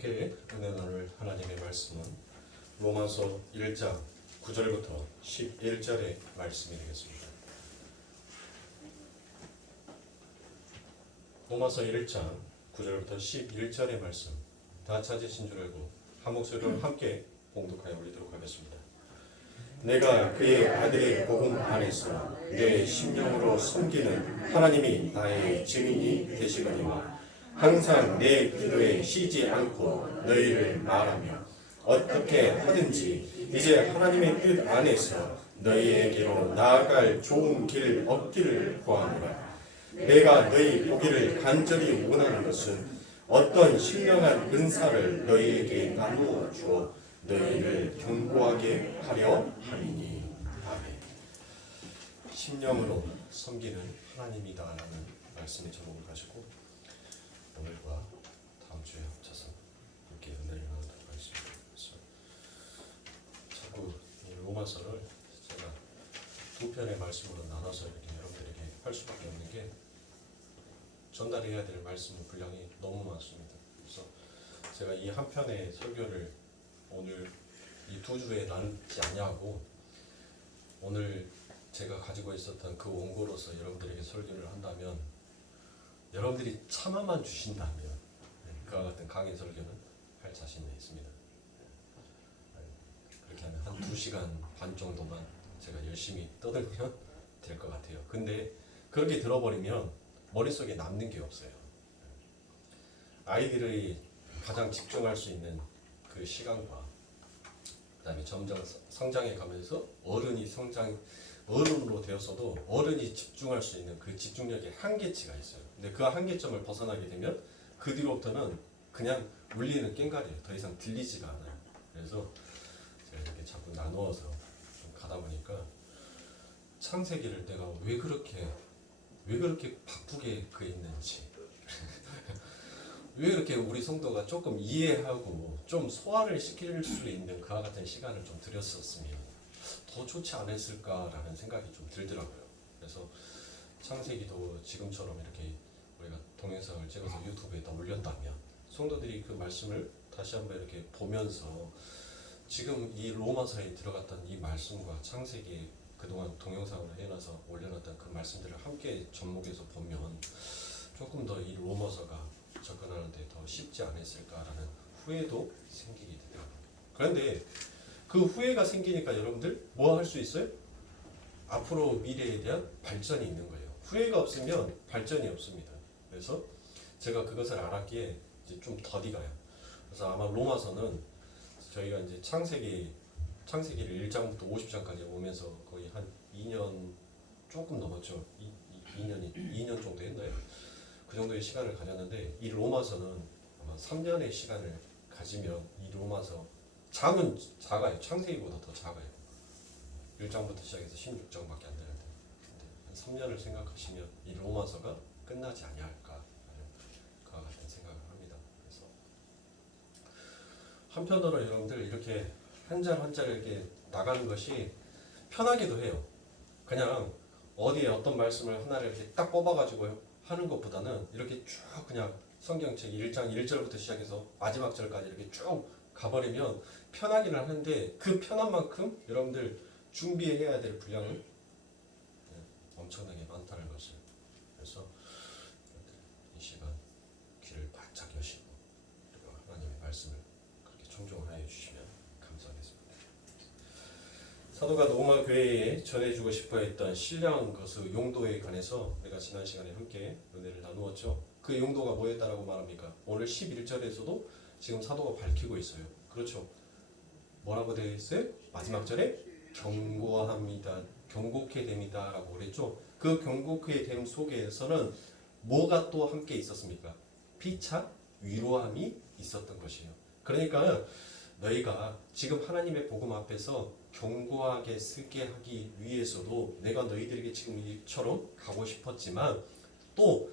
함께 은혜 나눌 하나님의 말씀은 로마서 1장 9절부터 11절의 말씀이 되겠습니다. 로마서 1장 9절부터 11절의 말씀 다 찾으신 줄 알고 한 목소리로 함께 봉독하여 올리도록 하겠습니다. 내가 그의 아들의 복음 안에서 내 심령으로 섬기는 하나님이 나의 증인이 되시거니와 항상 내 기도에 쉬지 않고 너희를 말하며 어떻게 하든지 이제 하나님의 뜻 안에서 너희에게로 나아갈 좋은 길 얻기를 구하노라. 내가 너희 보기를 간절히 원하는 것은 어떤 신령한 은사를 너희에게 나누어 주어 너희를 견고하게 하려 함이니. 아멘. 심령으로 섬기는 하나님이다라는 말씀의 제목을 가지고 오늘과 다음 주에 합쳐서 함께 은혜를 나누도록 하겠습니다. 자꾸 이 로마서를 제가 두 편의 말씀으로 나눠서 이렇게 여러분들에게 할 수밖에 없는 게 전달해야 될 말씀 분량이 너무 많습니다. 그래서 제가 이 한 편의 설교를 오늘 이 두 주에 나누지 아니하고 오늘 제가 가지고 있었던 그 원고로서 여러분들에게 설교를 한다면 여러분들이 참아만 주신다면 그와 같은 강의 설교는 할 자신이 있습니다. 그렇게 하면 한 2시간 반 정도만 제가 열심히 떠들면 될 것 같아요. 근데 그렇게 들어버리면 머릿속에 남는 게 없어요. 아이들이 가장 집중할 수 있는 그 시간과 그 다음에 점점 성장해 가면서 어른으로 되었어도 어른이 집중할 수 있는 그 집중력의 한계치가 있어요. 근데 그 한계점을 벗어나게 되면 그 뒤로부터는 그냥 울리는 꽹과리예요. 더 이상 들리지가 않아요. 그래서 제가 이렇게 자꾸 나누어서 좀 가다 보니까 창세기를 내가 왜 그렇게 바쁘게 그렸는지 왜 이렇게 우리 성도가 조금 이해하고 좀 소화를 시킬 수 있는 그와 같은 시간을 좀 드렸었으면 더 좋지 않았을까라는 생각이 좀 들더라고요. 그래서 창세기도 지금처럼 이렇게 우리가 동영상을 찍어서 유튜브에다 올렸다면 성도들이 그 말씀을 다시 한번 이렇게 보면서 지금 이 로마서에 들어갔던 이 말씀과 창세기 그동안 동영상을 해놔서 올려놨던 그 말씀들을 함께 접목해서 보면 조금 더 이 로마서가 접근하는데 더 쉽지 않았을까라는 후회도 생기게 되더라고요. 그런데 그 후회가 생기니까 여러분들 뭐 할 수 있어요? 앞으로 미래에 대한 발전이 있는 거예요. 후회가 없으면 발전이 없습니다. 그래서 제가 그것을 알았기에 이제 좀 더디가요. 그래서 아마 로마서는 저희가 이제 창세기를 1장부터 50장까지 오면서 거의 한 2년 조금 넘었죠. 2년 정도 했나요? 그 정도의 시간을 가졌는데 이 로마서는 아마 3년의 시간을 가지면 이 로마서 장은 작아요. 창세기보다 더 작아요. 1장부터 시작해서 16장밖에 안 되는데 한 3년을 생각하시면 이 로마서가 끝나지 아니할까 그와 같은 생각을 합니다. 그래서 한편으로 여러분들 이렇게 한 절 한 절 이렇게 나가는 것이 편하기도 해요. 그냥 어디에 어떤 말씀을 하나를 이렇게 딱 뽑아가지고 하는 것보다는 이렇게 쭉 그냥 성경책 1장 1절부터 시작해서 마지막 절까지 이렇게 쭉 가버리면 편하기는 하는데 그 편한 만큼 여러분들 준비해야 될 분량은 엄청나게 많다는 것을. 그래서 이 시간 귀를 바짝 여시고 그리고 하나님의 말씀을 그렇게 청종하여 주시면 감사하겠습니다. 사도가 로마 교회에 전해주고 싶어했던 신령한 것의 용도에 관해서 우리가 지난 시간에 함께 은혜를 나누었죠. 그 용도가 뭐였다라고 말합니까? 오늘 11절에서도 지금 사도가 밝히고 있어요. 그렇죠. 뭐라고 되어 있어요? 마지막 절에 견고합니다. 견고케 됩니다 라고 그랬죠. 그 견고케 됨 속에서는 뭐가 또 함께 있었습니까? 피차 위로함이 있었던 것이에요. 그러니까 너희가 지금 하나님의 복음 앞에서 견고하게 쓰게 하기 위해서도 내가 너희들에게 지금 이처럼 가고 싶었지만 또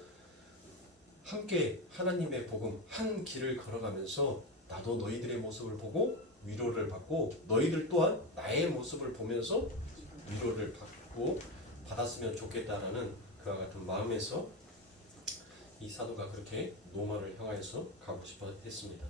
함께 하나님의 복음 한 길을 걸어가면서 나도 너희들의 모습을 보고 위로를 받고 너희들 또한 나의 모습을 보면서 위로를 받았으면 좋겠다라는 그와 같은 마음에서 이 사도가 그렇게 로마를 향하여서 가고 싶어 했습니다.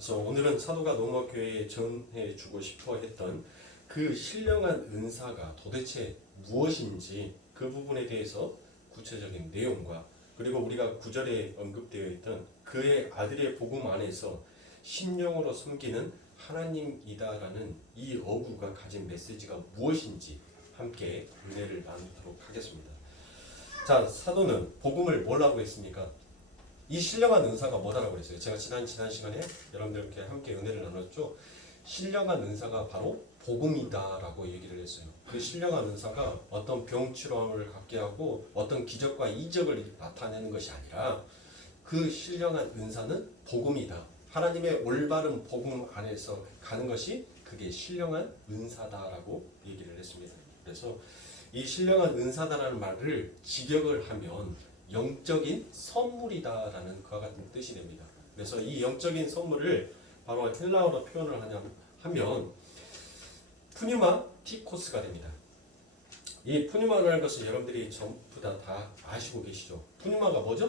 그래서 오늘은 사도가 로마 교회에 전해주고 싶어 했던 그 신령한 은사가 도대체 무엇인지 그 부분에 대해서 구체적인 내용과 그리고 우리가 구절에 언급되어 있던 그의 아들의 복음 안에서 심령으로 섬기는 하나님이다라는 이 어구가 가진 메시지가 무엇인지 함께 은혜를 나누도록 하겠습니다. 자, 사도는 복음을 뭐라고 했습니까? 이 신령한 은사가 뭐다라고 그랬어요. 제가 지난 시간에 여러분들께 함께 은혜를 나눴죠. 신령한 은사가 바로 복음이다라고 얘기를 했어요. 그 신령한 은사가 어떤 병치료함을 갖게 하고 어떤 기적과 이적을 나타내는 것이 아니라 그 신령한 은사는 복음이다. 하나님의 올바른 복음 안에서 가는 것이 그게 신령한 은사다라고 얘기를 했습니다. 그래서 이 신령한 은사다라는 말을 직역을 하면 영적인 선물이다라는 그와 같은 뜻이 됩니다. 그래서 이 영적인 선물을 바로 헬라어로 표현을 하면 푸뉴마 티코스가 됩니다. 이 푸뉴마라는 것은 여러분들이 전부 다 아시고 계시죠. 푸뉴마가 뭐죠?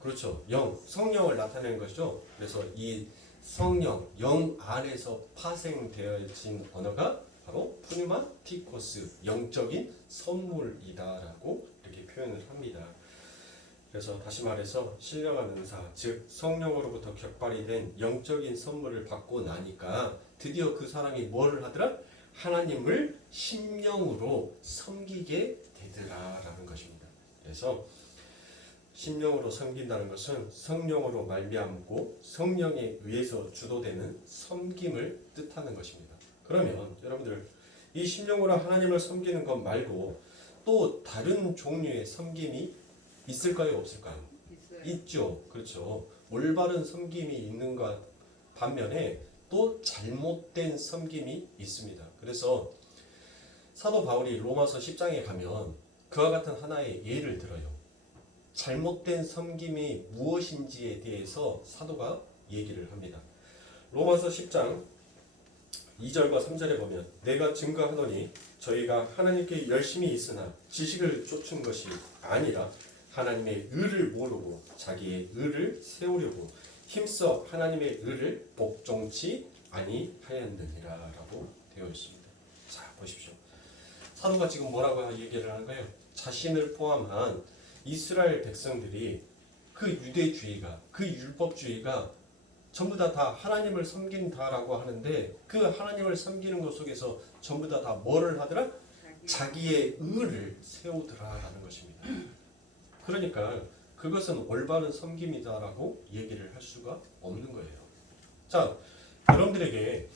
그렇죠. 영, 성령을 나타내는 것이죠. 그래서 이 성령, 영 안에서 파생되어진 언어가 바로 푸뉴마 티코스, 영적인 선물이다라고 이렇게 표현을 합니다. 그래서 다시 말해서 신령한 은사, 즉 성령으로부터 격발이 된 영적인 선물을 받고 나니까 드디어 그 사람이 뭐를 하더라? 하나님을 심령으로 섬기게 되더라라는 것입니다. 그래서 심령으로 섬긴다는 것은 성령으로 말미암고 성령에 의해서 주도되는 섬김을 뜻하는 것입니다. 그러면 여러분들 이 심령으로 하나님을 섬기는 것 말고 또 다른 종류의 섬김이 있을까요? 없을까요? 있죠. 그렇죠. 올바른 섬김이 있는 것 반면에 또 잘못된 섬김이 있습니다. 그래서 사도 바울이 로마서 10장에 가면 그와 같은 하나의 예를 들어요. 잘못된 섬김이 무엇인지에 대해서 사도가 얘기를 합니다. 로마서 10장 2절과 3절에 보면 내가 증거하노니 저희가 하나님께 열심히 있으나 지식을 쫓은 것이 아니라 하나님의 의를 모르고 자기의 의를 세우려고 힘써 하나님의 의를 복종치 아니하였느니라 라고 되어 있습니다. 자, 보십시오. 사도가 지금 뭐라고 얘기를 하는 거예요? 자신을 포함한 이스라엘 백성들이 그 유대주의가, 그 율법주의가 전부 다 하나님을 섬긴다라고 하는데 그 하나님을 섬기는 것 속에서 전부 다 뭐를 하더라? 자기의 의를 세우더라라는 것입니다. 그러니까 그것은 올바른 섬김이다라고 얘기를 할 수가 없는 거예요. 자, 여러분들에게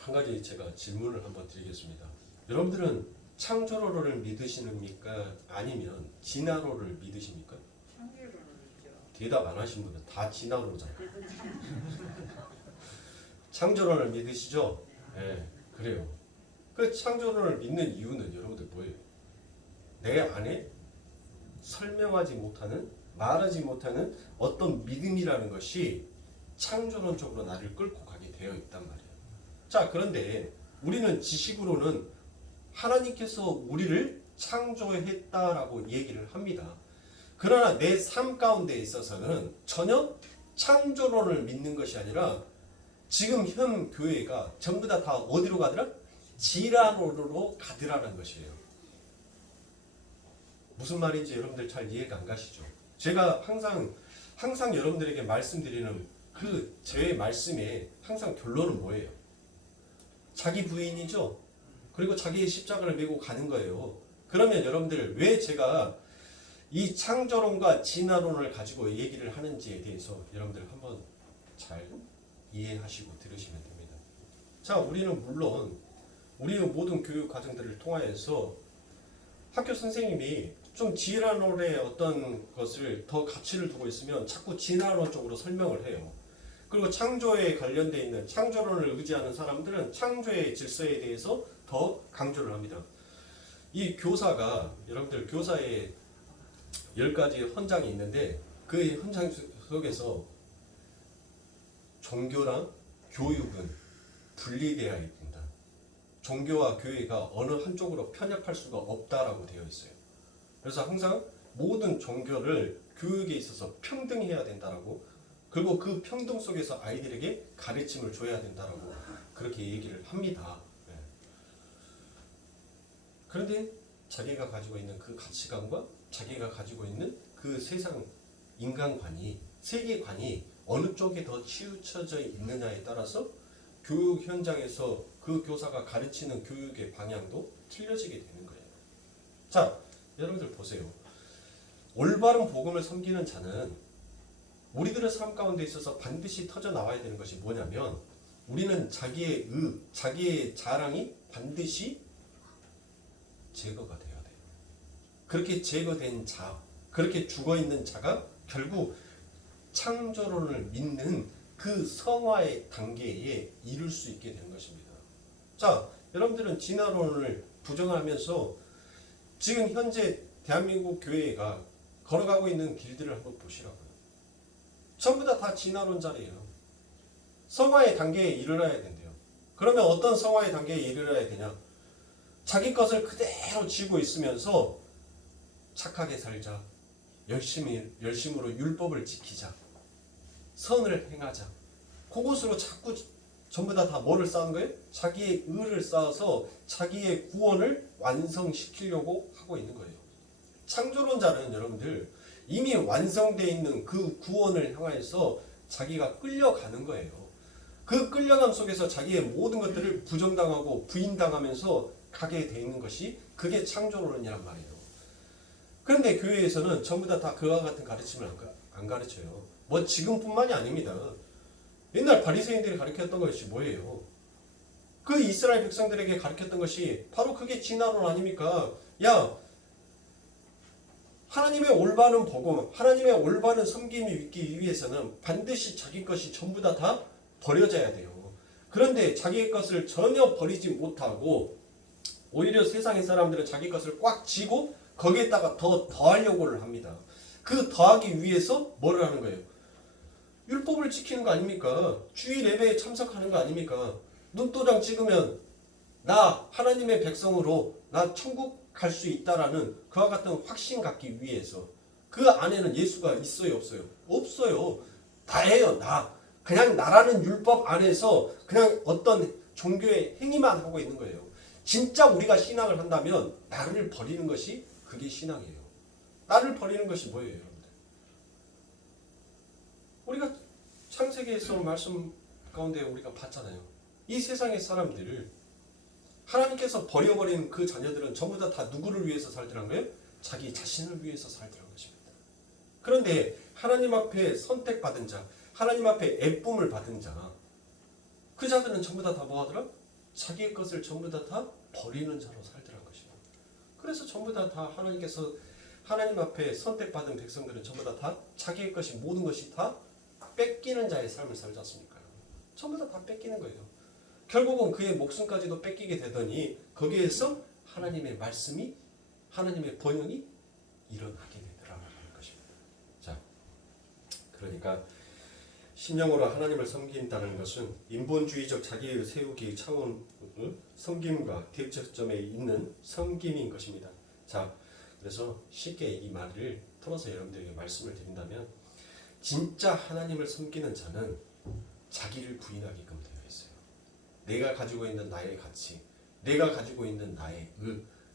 한 가지 제가 질문을 한번 드리겠습니다. 여러분들은 창조로를 믿으십니까? 아니면 진화로를 믿으십니까? 창조로를 믿죠. 대답 안 하신 분은 다 진화로잖아요. 창조론을 믿으시죠? 네, 그래요. 그 창조론을 믿는 이유는 여러분들 뭐예요? 내 안에 설명하지 못하는, 말하지 못하는 어떤 믿음이라는 것이 창조론적으로 나를 끌고 가게 되어 있단 말이에요. 자, 그런데 우리는 지식으로는 하나님께서 우리를 창조했다라고 얘기를 합니다. 그러나 내 삶 가운데 있어서는 전혀 창조론을 믿는 것이 아니라 지금 현 교회가 전부 다 어디로 가더라? 진화론으로 가더라는 것이에요. 무슨 말인지 여러분들 잘 이해가 안 가시죠? 제가 항상 여러분들에게 말씀드리는 그 제 말씀의 항상 결론은 뭐예요? 자기 부인이죠? 그리고 자기의 십자가를 메고 가는 거예요. 그러면 여러분들 왜 제가 이 창조론과 진화론을 가지고 얘기를 하는지에 대해서 여러분들 한번 잘 이해하시고 들으시면 됩니다. 자, 우리는 물론 우리의 모든 교육 과정들을 통하여서 학교 선생님이 좀 진화론의 어떤 것을 더 가치를 두고 있으면 자꾸 진화론 쪽으로 설명을 해요. 그리고 창조에 관련되어 있는 창조론을 의지하는 사람들은 창조의 질서에 대해서 더 강조를 합니다. 이 교사가 여러분들 교사의 10가지 헌장이 있는데 그 헌장 속에서 종교랑 교육은 분리되어야 된다. 종교와 교회가 어느 한쪽으로 편협할 수가 없다라고 되어 있어요. 그래서 항상 모든 종교를 교육에 있어서 평등해야 된다라고 그리고 그 평등 속에서 아이들에게 가르침을 줘야 된다라고 그렇게 얘기를 합니다. 네. 그런데 자기가 가지고 있는 그 가치관과 자기가 가지고 있는 그 세상 인간관이 세계관이 어느 쪽에 더 치우쳐져 있느냐에 따라서 교육 현장에서 그 교사가 가르치는 교육의 방향도 틀려지게 되는 거예요. 자, 여러분들 보세요. 올바른 복음을 섬기는 자는 우리들의 삶 가운데 있어서 반드시 터져 나와야 되는 것이 뭐냐면 우리는 자기의 자랑이 반드시 제거가 돼야 돼요. 그렇게 제거된 자, 그렇게 죽어있는 자가 결국 창조론을 믿는 그 성화의 단계에 이룰 수 있게 되는 것입니다. 자, 여러분들은 진화론을 부정하면서 지금 현재 대한민국 교회가 걸어가고 있는 길들을 한번 보시라고요. 전부 다 진화론자래요. 성화의 단계에 이르러야 된대요. 그러면 어떤 성화의 단계에 이르러야 되냐? 자기 것을 그대로 쥐고 있으면서 착하게 살자. 열심으로 율법을 지키자. 선을 행하자. 그것으로 자꾸 전부 다 뭐를 쌓은 거예요? 자기의 의를 쌓아서 자기의 구원을 완성시키려고 하고 있는 거예요. 창조론자는 여러분들 이미 완성되어 있는 그 구원을 향해서 자기가 끌려가는 거예요. 그 끌려감 속에서 자기의 모든 것들을 부정당하고 부인당하면서 가게 돼 있는 것이 그게 창조론이란 말이에요. 그런데 교회에서는 전부 다 그와 같은 가르침을 안 가르쳐요. 뭐 지금뿐만이 아닙니다. 옛날 바리새인들이 가르쳤던 것이 뭐예요? 그 이스라엘 백성들에게 가르쳤던 것이 바로 그게 진화론 아닙니까? 야, 하나님의 올바른 복음, 하나님의 올바른 섬김이 있기 위해서는 반드시 자기 것이 전부 다 버려져야 돼요. 그런데 자기의 것을 전혀 버리지 못하고 오히려 세상의 사람들은 자기 것을 꽉 쥐고 거기에다가 더 더하려고를 합니다. 그 더하기 위해서 뭐를 하는 거예요? 율법을 지키는 거 아닙니까? 주일 예배에 참석하는 거 아닙니까? 눈도장 찍으면 나 하나님의 백성으로 나 천국 갈 수 있다라는 그와 같은 확신 갖기 위해서 그 안에는 예수가 있어요 없어요? 없어요. 다예요 나. 그냥 나라는 율법 안에서 그냥 어떤 종교의 행위만 하고 있는 거예요. 진짜 우리가 신앙을 한다면 나를 버리는 것이 그게 신앙이에요. 나를 버리는 것이 뭐예요 여러분들? 우리가 창세기에서 말씀 가운데 우리가 봤잖아요. 이 세상의 사람들을 하나님께서 버려버린 그 자녀들은 전부 다 누구를 위해서 살더란 거예요? 자기 자신을 위해서 살더란 것입니다. 그런데 하나님 앞에 선택받은 자, 하나님 앞에 예쁨을 받은 자, 그 자들은 전부 다 뭐 하더라? 자기의 것을 전부 다 버리는 자로 살더란 것입니다. 그래서 전부 다 하나님께서 하나님 앞에 선택받은 백성들은 전부 다 자기의 것이 모든 것이 다 뺏기는 자의 삶을 살지 않습니까? 전부 다 뺏기는 거예요. 결국은 그의 목숨까지도 뺏기게 되더니 거기에서 하나님의 말씀이 하나님의 번영이 일어나게 되더라는 것입니다. 자, 그러니까 신령으로 하나님을 섬긴다는 것은 인본주의적 자기의 세우기 차원의 섬김과 대척점에 있는 섬김인 것입니다. 자, 그래서 쉽게 이 말을 풀어서 여러분들에게 말씀을 드린다면 진짜 하나님을 섬기는 자는 자기를 부인하게끔 되어 있어요. 내가 가지고 있는 나의 가치, 내가 가지고 있는 나의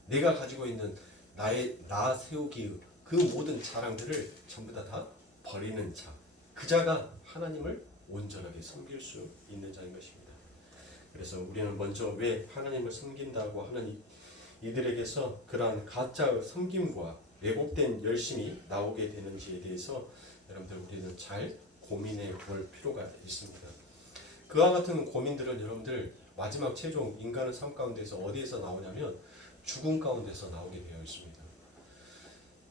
내가 가지고 있는 나의 나 세우기의 그 모든 자랑들을 전부 다 버리는 자, 그 자가 하나님을 온전하게 섬길 수 있는 자인 것입니다. 그래서 우리는 먼저 왜 하나님을 섬긴다고 하는 이들에게서 그러한 가짜 섬김과 왜곡된 열심이 나오게 되는지에 대해서 여러분들 우리는 잘 고민해 볼 필요가 있습니다. 그와 같은 고민들은 여러분들 마지막 최종 인간의 삶 가운데서 어디에서 나오냐면 죽음 가운데서 나오게 되어 있습니다.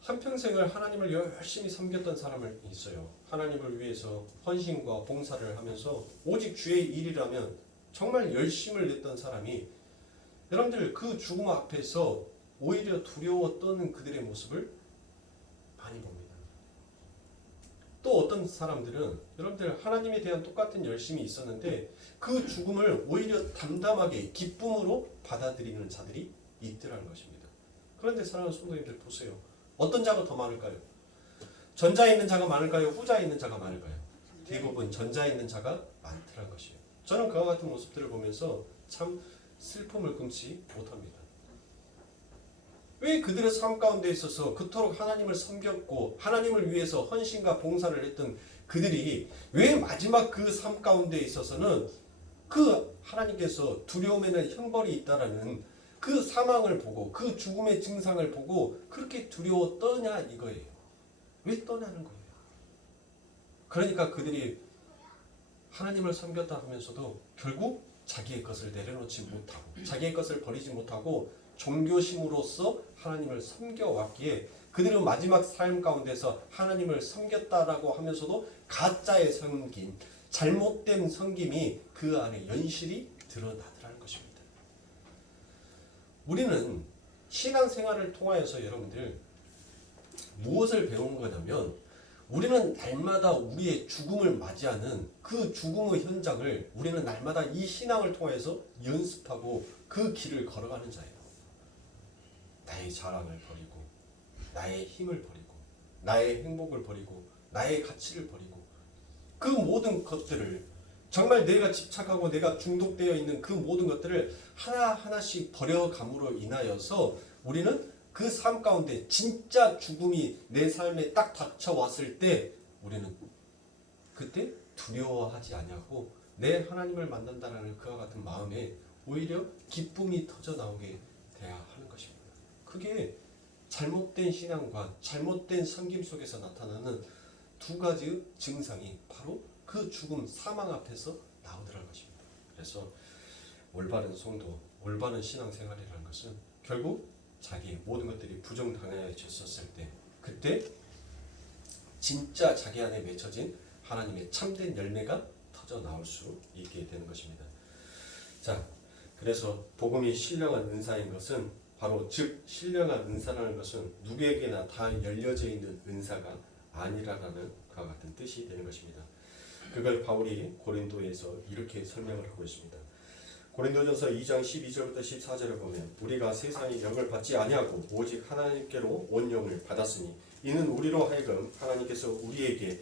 한평생을 하나님을 열심히 섬겼던 사람이 있어요. 하나님을 위해서 헌신과 봉사를 하면서 오직 주의 일이라면 정말 열심을 냈던 사람이 여러분들 그 죽음 앞에서 오히려 두려워 떠는 그들의 모습을 많이 봅니다. 또 어떤 사람들은 여러분들 하나님에 대한 똑같은 열심이 있었는데 그 죽음을 오히려 담담하게 기쁨으로 받아들이는 자들이 있더라는 것입니다. 그런데 사랑하는 성도님들 보세요. 어떤 자가 더 많을까요? 전자에 있는 자가 많을까요? 후자에 있는 자가 많을까요? 대부분 전자에 있는 자가 많더라는 것이에요. 저는 그와 같은 모습들을 보면서 참 슬픔을 금치 못합니다. 왜 그들의 삶 가운데 있어서 그토록 하나님을 섬겼고 하나님을 위해서 헌신과 봉사를 했던 그들이 왜 마지막 그 삶 가운데 있어서는 그 하나님께서 두려움에는 형벌이 있다라는 그 사망을 보고 그 죽음의 증상을 보고 그렇게 두려워 떠냐 이거예요. 왜 떠나는 거예요? 그러니까 그들이 하나님을 섬겼다 하면서도 결국 자기의 것을 내려놓지 못하고 자기의 것을 버리지 못하고 종교심으로써 하나님을 섬겨왔기에 그들은 마지막 삶 가운데서 하나님을 섬겼다라고 하면서도 가짜의 섬김, 잘못된 섬김이 그 안에 연실이 드러나더라는 것입니다. 우리는 신앙생활을 통하여서 여러분들 무엇을 배운 거냐면 우리는 날마다 우리의 죽음을 맞이하는 그 죽음의 현장을 우리는 날마다 이 신앙을 통해서 연습하고 그 길을 걸어가는 자예요. 나의 자랑을 버리고 나의 힘을 버리고 나의 행복을 버리고 나의 가치를 버리고 그 모든 것들을 정말 내가 집착하고 내가 중독되어 있는 그 모든 것들을 하나하나씩 버려감으로 인하여서 우리는 그 삶 가운데 진짜 죽음이 내 삶에 딱 닥쳐왔을 때 우리는 그때 두려워하지 아니하고 내 하나님을 만난다는 그와 같은 마음에 오히려 기쁨이 터져 나오게 돼야 하는 것입니다. 그게 잘못된 신앙과 잘못된 섬김 속에서 나타나는 두 가지 증상이 바로 그 죽음, 사망 앞에서 나오더라는 것입니다. 그래서 올바른 성도, 올바른 신앙생활이라는 것은 결국 자기의 모든 것들이 부정당해졌을 때 그때 진짜 자기 안에 맺혀진 하나님의 참된 열매가 터져 나올 수 있게 되는 것입니다. 자, 그래서 복음이 신령한 은사인 것은 바로 즉 신령한 은사라는 것은 누구에게나 다 열려져 있는 은사가 아니라라는 그와 같은 뜻이 되는 것입니다. 그걸 바울이 고린도에서 이렇게 설명을 하고 있습니다. 고린도전서 2장 12절부터 14절을 보면 우리가 세상의 영을 받지 아니하고 오직 하나님께로 온 영을 받았으니 이는 우리로 하여금 하나님께서 우리에게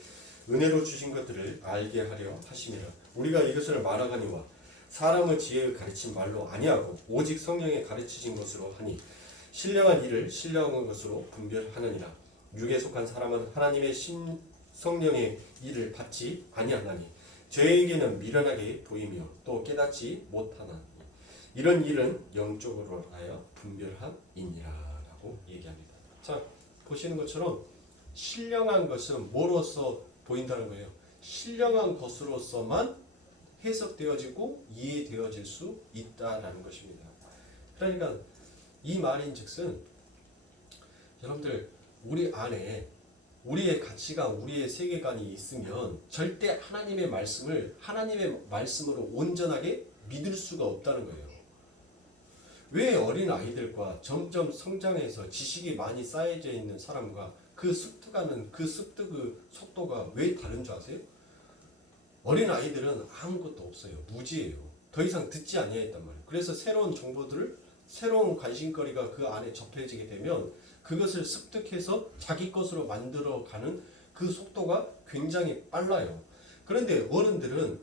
은혜로 주신 것들을 알게 하려 하심이라. 우리가 이것을 말하거니와 사람의 지혜의 가르친 말로 아니하고 오직 성령의 가르치신 것으로 하니 신령한 일을 신령한 것으로 분별하느니라. 육에 속한 사람은 하나님의 성령의 일을 받지 아니하나니 저에게는 미련하게 보이며 또 깨닫지 못하나니 이런 일은 영적으로 하여 분별함이니라라고 얘기합니다. 자, 보시는 것처럼 신령한 것은 뭐로서 보인다는 거예요. 신령한 것으로서만 해석되어지고 이해되어질 수 있다라는 것입니다. 그러니까 이 말인즉슨 여러분들 우리 안에 우리의 가치관, 우리의 세계관이 있으면 절대 하나님의 말씀을 하나님의 말씀으로 온전하게 믿을 수가 없다는 거예요. 왜 어린 아이들과 점점 성장해서 지식이 많이 쌓여져 있는 사람과 그 습득하는 그 습득의 속도가 왜 다른 줄 아세요? 어린 아이들은 아무것도 없어요. 무지예요. 더 이상 듣지 아니했단 말이에요. 그래서 새로운 정보들을 새로운 관심거리가 그 안에 접해지게 되면 그것을 습득해서 자기 것으로 만들어가는 그 속도가 굉장히 빨라요. 그런데 어른들은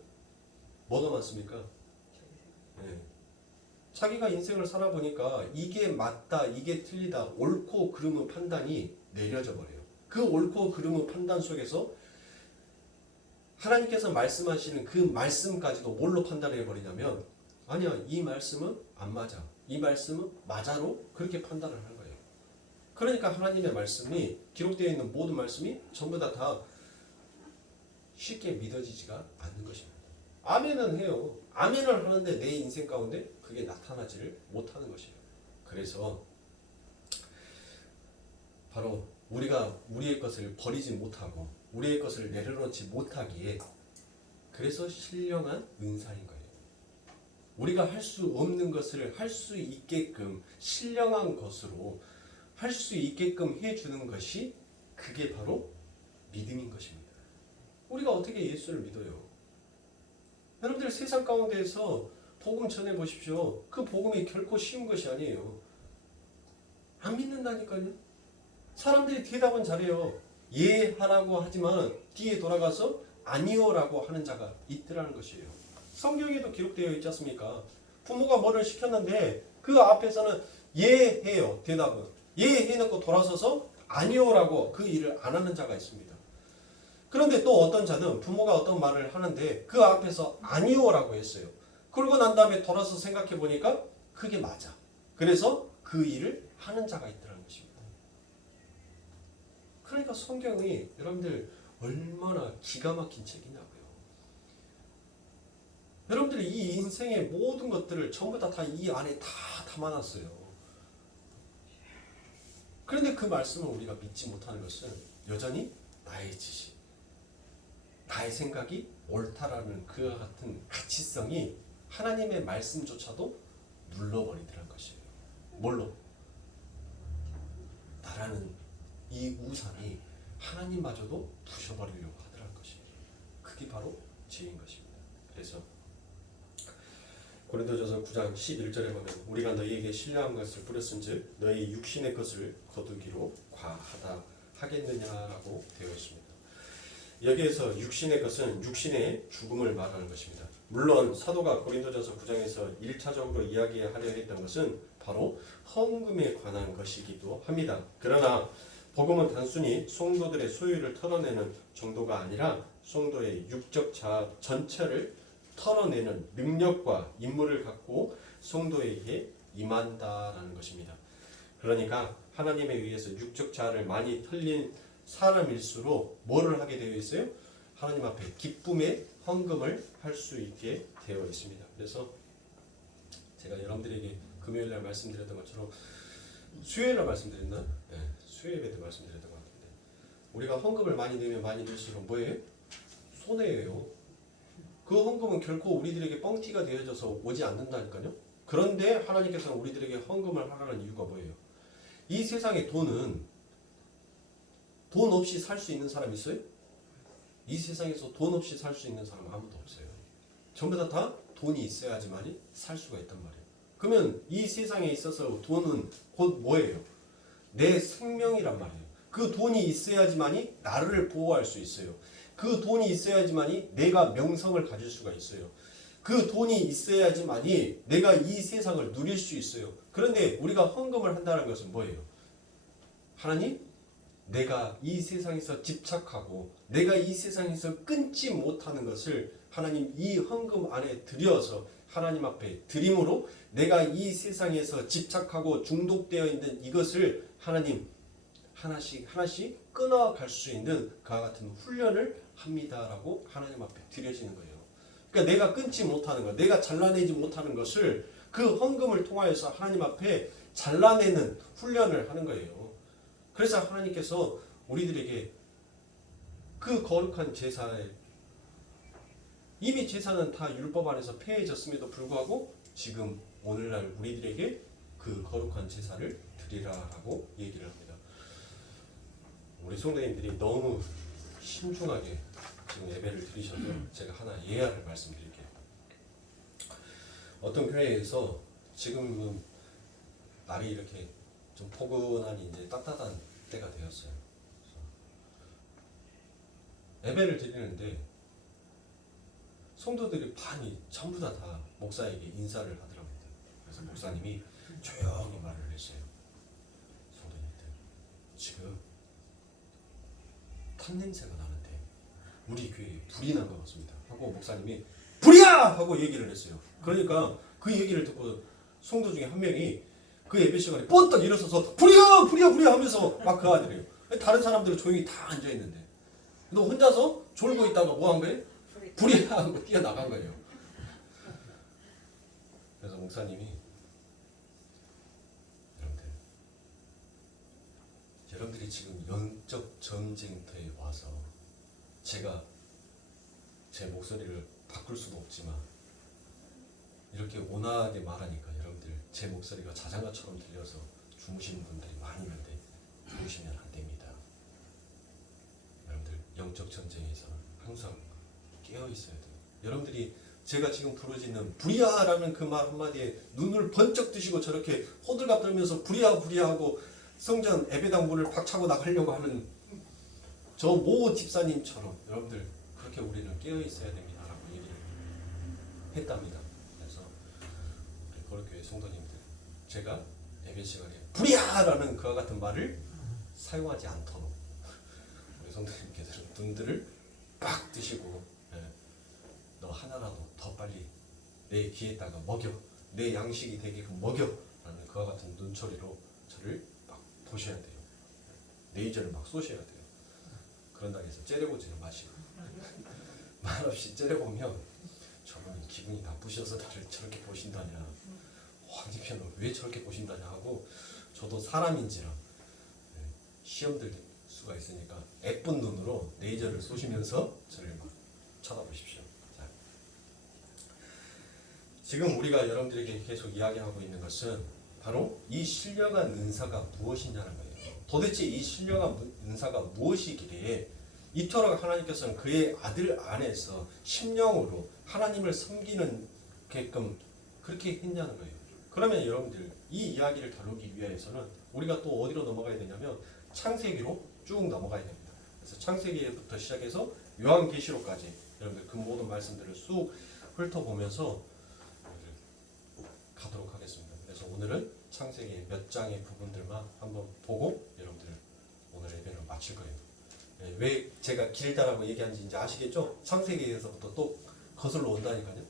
뭐가 많습니까? 네. 자기가 인생을 살아보니까 이게 맞다, 이게 틀리다, 옳고 그름의 판단이 내려져 버려요. 그 옳고 그름의 판단 속에서 하나님께서 말씀하시는 그 말씀까지도 뭘로 판단해 버리냐면 아니야, 이 말씀은 안 맞아. 이 말씀은 맞아로 그렇게 판단을 하는 거예요. 그러니까 하나님의 말씀이 기록되어 있는 모든 말씀이 전부 다 쉽게 믿어지지가 않는 것입니다. 아멘은 해요. 아멘을 하는데 내 인생 가운데 그게 나타나지를 못하는 것이에요. 그래서 바로 우리가 우리의 것을 버리지 못하고 우리의 것을 내려놓지 못하기에 그래서 신령한 은사인 거예요. 우리가 할 수 없는 것을 할 수 있게끔 신령한 것으로 할 수 있게끔 해주는 것이 그게 바로 믿음인 것입니다. 우리가 어떻게 예수를 믿어요? 여러분들 세상 가운데에서 복음 전해 보십시오. 그 복음이 결코 쉬운 것이 아니에요. 안 믿는다니까요. 사람들이 대답은 잘해요. 예 하라고 하지만 뒤에 돌아가서 아니요라고 하는 자가 있더라는 것이에요. 성경에도 기록되어 있지 않습니까? 부모가 뭐를 시켰는데 그 앞에서는 예 해요. 대답은 예 해놓고 돌아서서 아니요라고 그 일을 안 하는 자가 있습니다. 그런데 또 어떤 자는 부모가 어떤 말을 하는데 그 앞에서 아니요라고 했어요. 그러고 난 다음에 돌아서 생각해 보니까 그게 맞아. 그래서 그 일을 하는 자가 있더라는 것입니다. 그러니까 성경이 여러분들 얼마나 기가 막힌 책이냐고요. 여러분들이 이 인생의 모든 것들을 전부 다 이 안에 다 담아놨어요. 그런데 그 말씀을 우리가 믿지 못하는 것은 여전히 나의 지식, 나의 생각이 옳다라는 그와 같은 가치성이 하나님의 말씀조차도 눌러버리더란 것이에요. 뭘로? 나라는 이 우상이 하나님마저도 부셔버리려고 하더란 것이에요. 그게 바로 죄인 것입니다. 그래서 고린도전서 9장 11절에 보면 우리가 너희에게 신뢰한 것을 뿌렸은즉 너희 육신의 것을 거두기로 과하다 하겠느냐라고 되어 있습니다. 여기에서 육신의 것은 육신의 죽음을 말하는 것입니다. 물론 사도가 고린도전서 9장에서 1차적으로 이야기하려 했던 것은 바로 헌금에 관한 것이기도 합니다. 그러나 복음은 단순히 성도들의 소유를 털어내는 정도가 아니라 성도의 육적 자아 전체를 털어내는 능력과 임무를 갖고 성도에게 임한다라는 것입니다. 그러니까 하나님에 의해서 육적 자아를 많이 털린 사람일수록 뭐를 하게 되어 있어요? 하나님 앞에 기쁨의 헌금을 할 수 있게 되어 있습니다. 그래서 제가 여러분들에게 금요일날 말씀드렸던 것처럼 수요일날 말씀드렸나? 네, 수요일 예배 때 말씀드렸던 것 같은데 우리가 헌금을 많이 내면 많이 낼수록 뭐예요? 손해예요. 그 헌금은 결코 우리들에게 뻥튀가 되어져서 오지 않는다니까요. 그런데 하나님께서는 우리들에게 헌금을 하라는 이유가 뭐예요? 이 세상에 돈은 돈 없이 살 수 있는 사람 있어요? 이 세상에서 돈 없이 살 수 있는 사람 아무도 없어요. 전부 다 돈이 있어야지만 살 수가 있단 말이에요. 그러면 이 세상에 있어서 돈은 곧 뭐예요? 내 생명이란 말이에요. 그 돈이 있어야지만 나를 보호할 수 있어요. 그 돈이 있어야지만 내가 명성을 가질 수가 있어요. 그 돈이 있어야지만 내가 이 세상을 누릴 수 있어요. 그런데 우리가 헌금을 한다는 것은 뭐예요? 하나님, 내가 이 세상에서 집착하고 내가 이 세상에서 끊지 못하는 것을 하나님 이 헌금 안에 들여서 하나님 앞에 드림으로 내가 이 세상에서 집착하고 중독되어 있는 이것을 하나님 하나씩 하나씩 끊어갈 수 있는 그와 같은 훈련을 합니다라고 하나님 앞에 드려지는 거예요. 그러니까 내가 끊지 못하는 것, 내가 잘라내지 못하는 것을 그 헌금을 통하여서 하나님 앞에 잘라내는 훈련을 하는 거예요. 그래서 하나님께서 우리들에게 그 거룩한 제사에 이미 제사는 다 율법 안에서 폐해졌음에도 불구하고 지금 오늘날 우리들에게 그 거룩한 제사를 드리라라고 얘기를 합니다. 우리 성도님들이 너무 신중하게 지금 예배를 드리셔서 제가 하나 예화를 말씀드릴게요. 어떤 교회에서 지금은 날이 이렇게 좀 포근하니 이제 따뜻한 때가 되었어요. 예배를 드리는데 성도들이 반이 전부 다 목사에게 인사를 하더랍니다. 그래서 목사님이 조용히 말을 했어요. 성도님들, 지금 탄 냄새가 나는데 우리 교회에 불이 난 것 같습니다. 하고 목사님이 불이야! 하고 얘기를 했어요. 그러니까 그 얘기를 듣고 성도 중에 한 명이 그 예배 시간에 뻗떡 일어서서 불이야! 불이야! 불이야! 하면서 막 그 아들이에요. 다른 사람들은 조용히 다 앉아있는데 너 혼자서 졸고 있다가 뭐 한 거예요? 불이야! 하고 뛰어나간 거예요. 그래서 목사님이 여러분들이 지금 영적 전쟁터에 와서 제가 제 목소리를 바꿀 수도 없지만 이렇게 온화하게 말하니까 여러분들 제 목소리가 자장가처럼 들려서 주무시는 분들이 많이 있는데 주무시면 안 됩니다. 여러분들 영적 전쟁에서는 항상 깨어 있어야 돼요. 여러분들이 제가 지금 부르짖는 불이야라는 그 말 한마디에 눈을 번쩍 뜨시고 저렇게 호들갑 떨면서 불이야 불이야 하고 성전 예배당 문을 박차고 나가려고 하는 저 모 집사님처럼 여러분들 그렇게 그렇게 우리는 깨어 있어야 됩니다라고 얘기를 했답니다. 그래서 우리 거룩교회 성도님들, 제가 예배 시간에 불이야라는 그와 같은 말을 사용하지 않도록 우리 성도님께서는 눈들을 빡 뜨시고, 너 하나라도 더 빨리 내 귀에다가 먹여, 내 양식이 되게끔 먹여라는 그와 같은 눈초리로 저를 막 보셔야 돼요. 레이저를 막 쏘셔야 돼요. 그런다고 해서 째려보지는 마시고 말없이 째려보면 저분이 기분이 나쁘셔서 나를 저렇게 보신다냐, 황지편은 왜 저렇게 보신다냐 하고, 저도 사람인지라 시험 들 수가 있으니까 예쁜 눈으로 레이저를 쏘시면서 저를 막 쳐다보십시오. 자, 지금 우리가 여러분들에게 계속 이야기하고 있는 것은 바로 이 신령한 은사가 무엇이냐는 거예요. 도대체 이 신령한 은사가 무엇이기에 이토록 하나님께서는 그의 아들 안에서 심령으로 하나님을 섬기는 게끔 그렇게 했냐는 거예요. 그러면 여러분들, 이 이야기를 다루기 위해서는 우리가 또 어디로 넘어가야 되냐면 창세기로 쭉 넘어가야 됩니다. 그래서 창세기부터 시작해서 요한계시록까지 여러분들 그 모든 말씀들을 쑥 훑어보면서 가도록 하겠습니다. 그래서 오늘은 창세기 몇 장의 부분들만 한번 보고 여러분들 오늘 예배를 마칠 거예요. 왜 제가 길다라고 얘기하는지 이제 아시겠죠? 창세기에서부터 또 거슬러 온다니까요.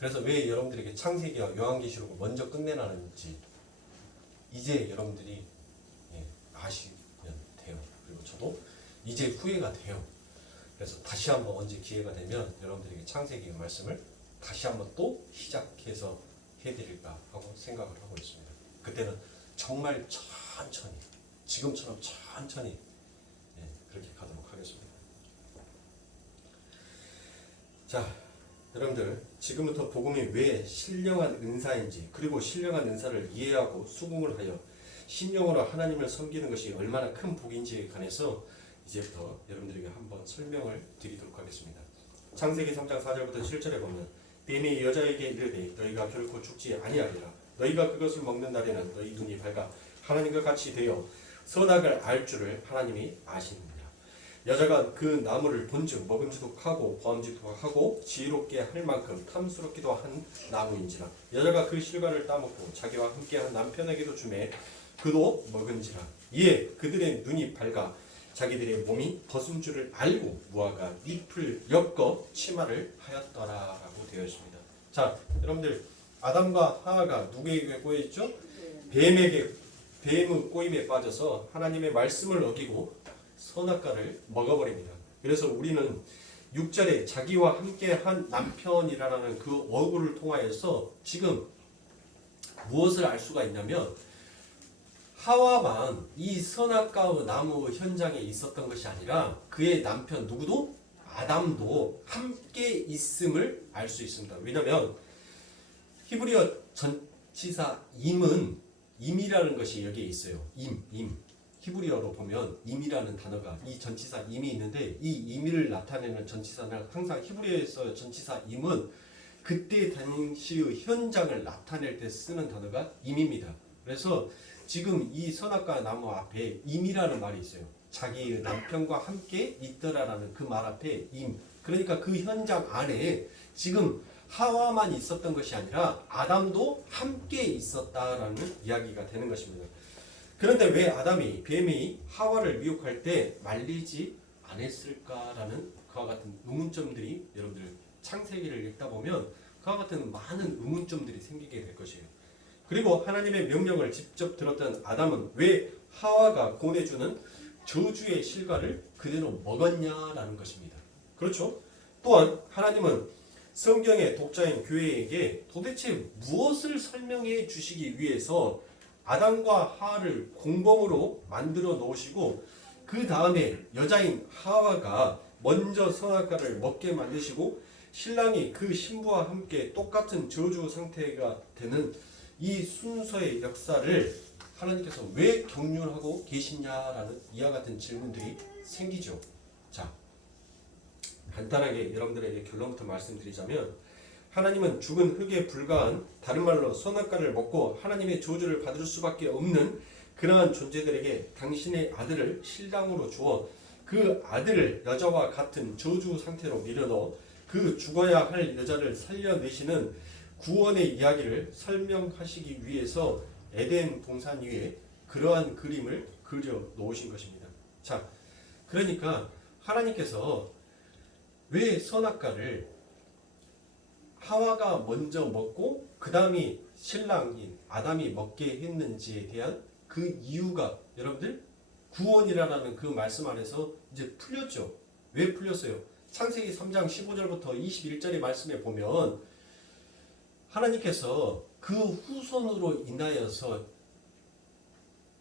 그래서 왜 여러분들에게 창세기와 요한계시록을 먼저 끝내라는지 이제 여러분들이 아시면 돼요. 그리고 저도 이제 후회가 돼요. 그래서 다시 한번 언제 기회가 되면 여러분들에게 창세기 말씀을 다시 한번 또 시작해서 해드릴까 하고 생각을 하고 있습니다. 그때는 정말 천천히, 지금처럼 천천히 그렇게 가도록 하겠습니다. 자, 여러분들, 지금부터 복음이 왜 신령한 은사인지, 그리고 신령한 은사를 이해하고 수긍을 하여 심령으로 하나님을 섬기는 것이 얼마나 큰 복인지에 관해서 이제부터 여러분들에게 한번 설명을 드리도록 하겠습니다. 창세기 3장 4절부터 7절에 보면, 뱀이 여자에게 이르되 너희가 결코 죽지 아니하리라. 너희가 그것을 먹는 날에는 너희 눈이 밝아 하나님과 같이 되어 선악을 알 줄을 하나님이 아시느니라. 여자가 그 나무를 본즉 먹음직도 하고 보암직도 하고 지혜롭게 할 만큼 탐스럽기도 한 나무인지라. 여자가 그 실과를 따먹고 자기와 함께한 남편에게도 주매 그도 먹은지라. 이에 그들의 눈이 밝아 자기들의 몸이 벗은 줄을 알고 무화과 잎을 엮어 치마를 하였더라라고 되어 있습니다. 자, 여러분들, 아담과 하와가 누구에게 꼬여있죠? 뱀의 꼬임에 빠져서 하나님의 말씀을 어기고 선악과를 먹어버립니다. 그래서 우리는 6절에 자기와 함께한 남편이라는 그 어구를 통하여서 지금 무엇을 알 수가 있냐면, 하와만 이 선악과의 나무 현장에 있었던 것이 아니라 그의 남편 누구도, 아담도 함께 있음을 알 수 있습니다. 왜냐하면 히브리어 전치사 임이라는 것이 여기에 있어요. 임. 히브리어로 보면 임이라는 단어가, 이 전치사 임이 있는데, 이 임을 나타내는 전치사는 항상 히브리어에서 전치사 임은 그때 당시의 현장을 나타낼 때 쓰는 단어가 임입니다. 그래서 지금 이 선악과 나무 앞에 임이라는 말이 있어요. 자기의 남편과 함께 있더라라는 그 말 앞에 임. 그러니까 그 현장 안에 지금 하와만 있었던 것이 아니라 아담도 함께 있었다라는 이야기가 되는 것입니다. 그런데 왜 뱀이 하와를 미혹할 때 말리지 않았을까라는 그와 같은 의문점들이 여러분들 창세기를 읽다 보면 그와 같은 많은 의문점들이 생기게 될 것이에요. 그리고 하나님의 명령을 직접 들었던 아담은 왜 하와가 보내주는 저주의 실과를 그대로 먹었냐라는 것입니다. 그렇죠? 또한 하나님은 성경의 독자인 교회에게 도대체 무엇을 설명해 주시기 위해서 아담과 하와를 공범으로 만들어 놓으시고 그 다음에 여자인 하와가 먼저 선악과를 먹게 만드시고 신랑이 그 신부와 함께 똑같은 저주 상태가 되는 이 순서의 역사를 하나님께서 왜 경륜하고 계시냐라는 이와 같은 질문들이 생기죠. 자, 간단하게 여러분들에게 결론부터 말씀드리자면, 하나님은 죽은 흙에 불과한, 다른 말로 선악과를 먹고 하나님의 저주를 받을 수밖에 없는 그러한 존재들에게 당신의 아들을 신랑으로 주어 그 아들을 여자와 같은 저주 상태로 밀어넣어 그 죽어야 할 여자를 살려내시는 구원의 이야기를 설명하시기 위해서 에덴 동산 위에 그러한 그림을 그려 놓으신 것입니다. 자, 그러니까 하나님께서 왜 선악과를 하와가 먼저 먹고 그 다음이 신랑인 아담이 먹게 했는지에 대한 그 이유가 여러분들 구원이라는 그 말씀 안에서 이제 풀렸죠. 왜 풀렸어요? 창세기 3장 15절부터 21절의 말씀에 보면 하나님께서 그 후손으로 인하여서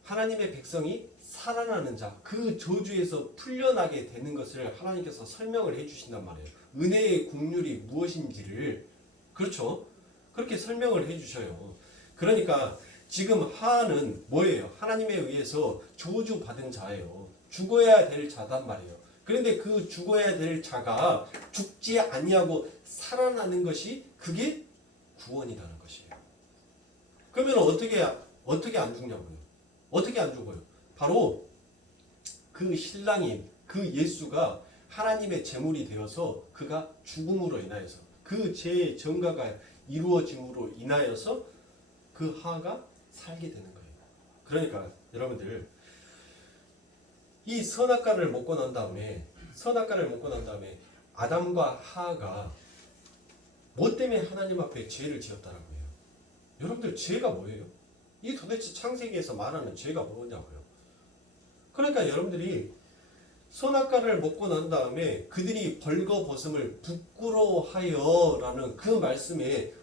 하나님의 백성이 살아나는 자, 그 저주에서 풀려나게 되는 것을 하나님께서 설명을 해주신단 말이에요. 은혜의 국률이 무엇인지를, 그렇죠? 그렇게 설명을 해주셔요. 그러니까 지금 하는 뭐예요? 하나님에 의해서 저주받은 자예요. 죽어야 될 자단 말이에요. 그런데 그 죽어야 될 자가 죽지 아니하고 살아나는 것이 그게 구원이라는 것이에요. 그러면 어떻게 안 죽냐고요? 어떻게 안 죽어요? 바로 그 신랑인 그 예수가 하나님의 제물이 되어서 그가 죽음으로 인하여서 그 죄의 전가가 이루어짐으로 인하여서 그 하가 살게 되는 거예요. 그러니까 여러분들 이 선악과를 먹고 난 다음에 아담과 하가 뭐 때문에 하나님 앞에 죄를 지었다는 거예요? 여러분들 죄가 뭐예요? 이 도대체 창세기에서 말하는 죄가 뭐냐고요? 그러니까 여러분들이 선악과를 먹고 난 다음에 그들이 벌거벗음을 부끄러워하여라는 그 말씀에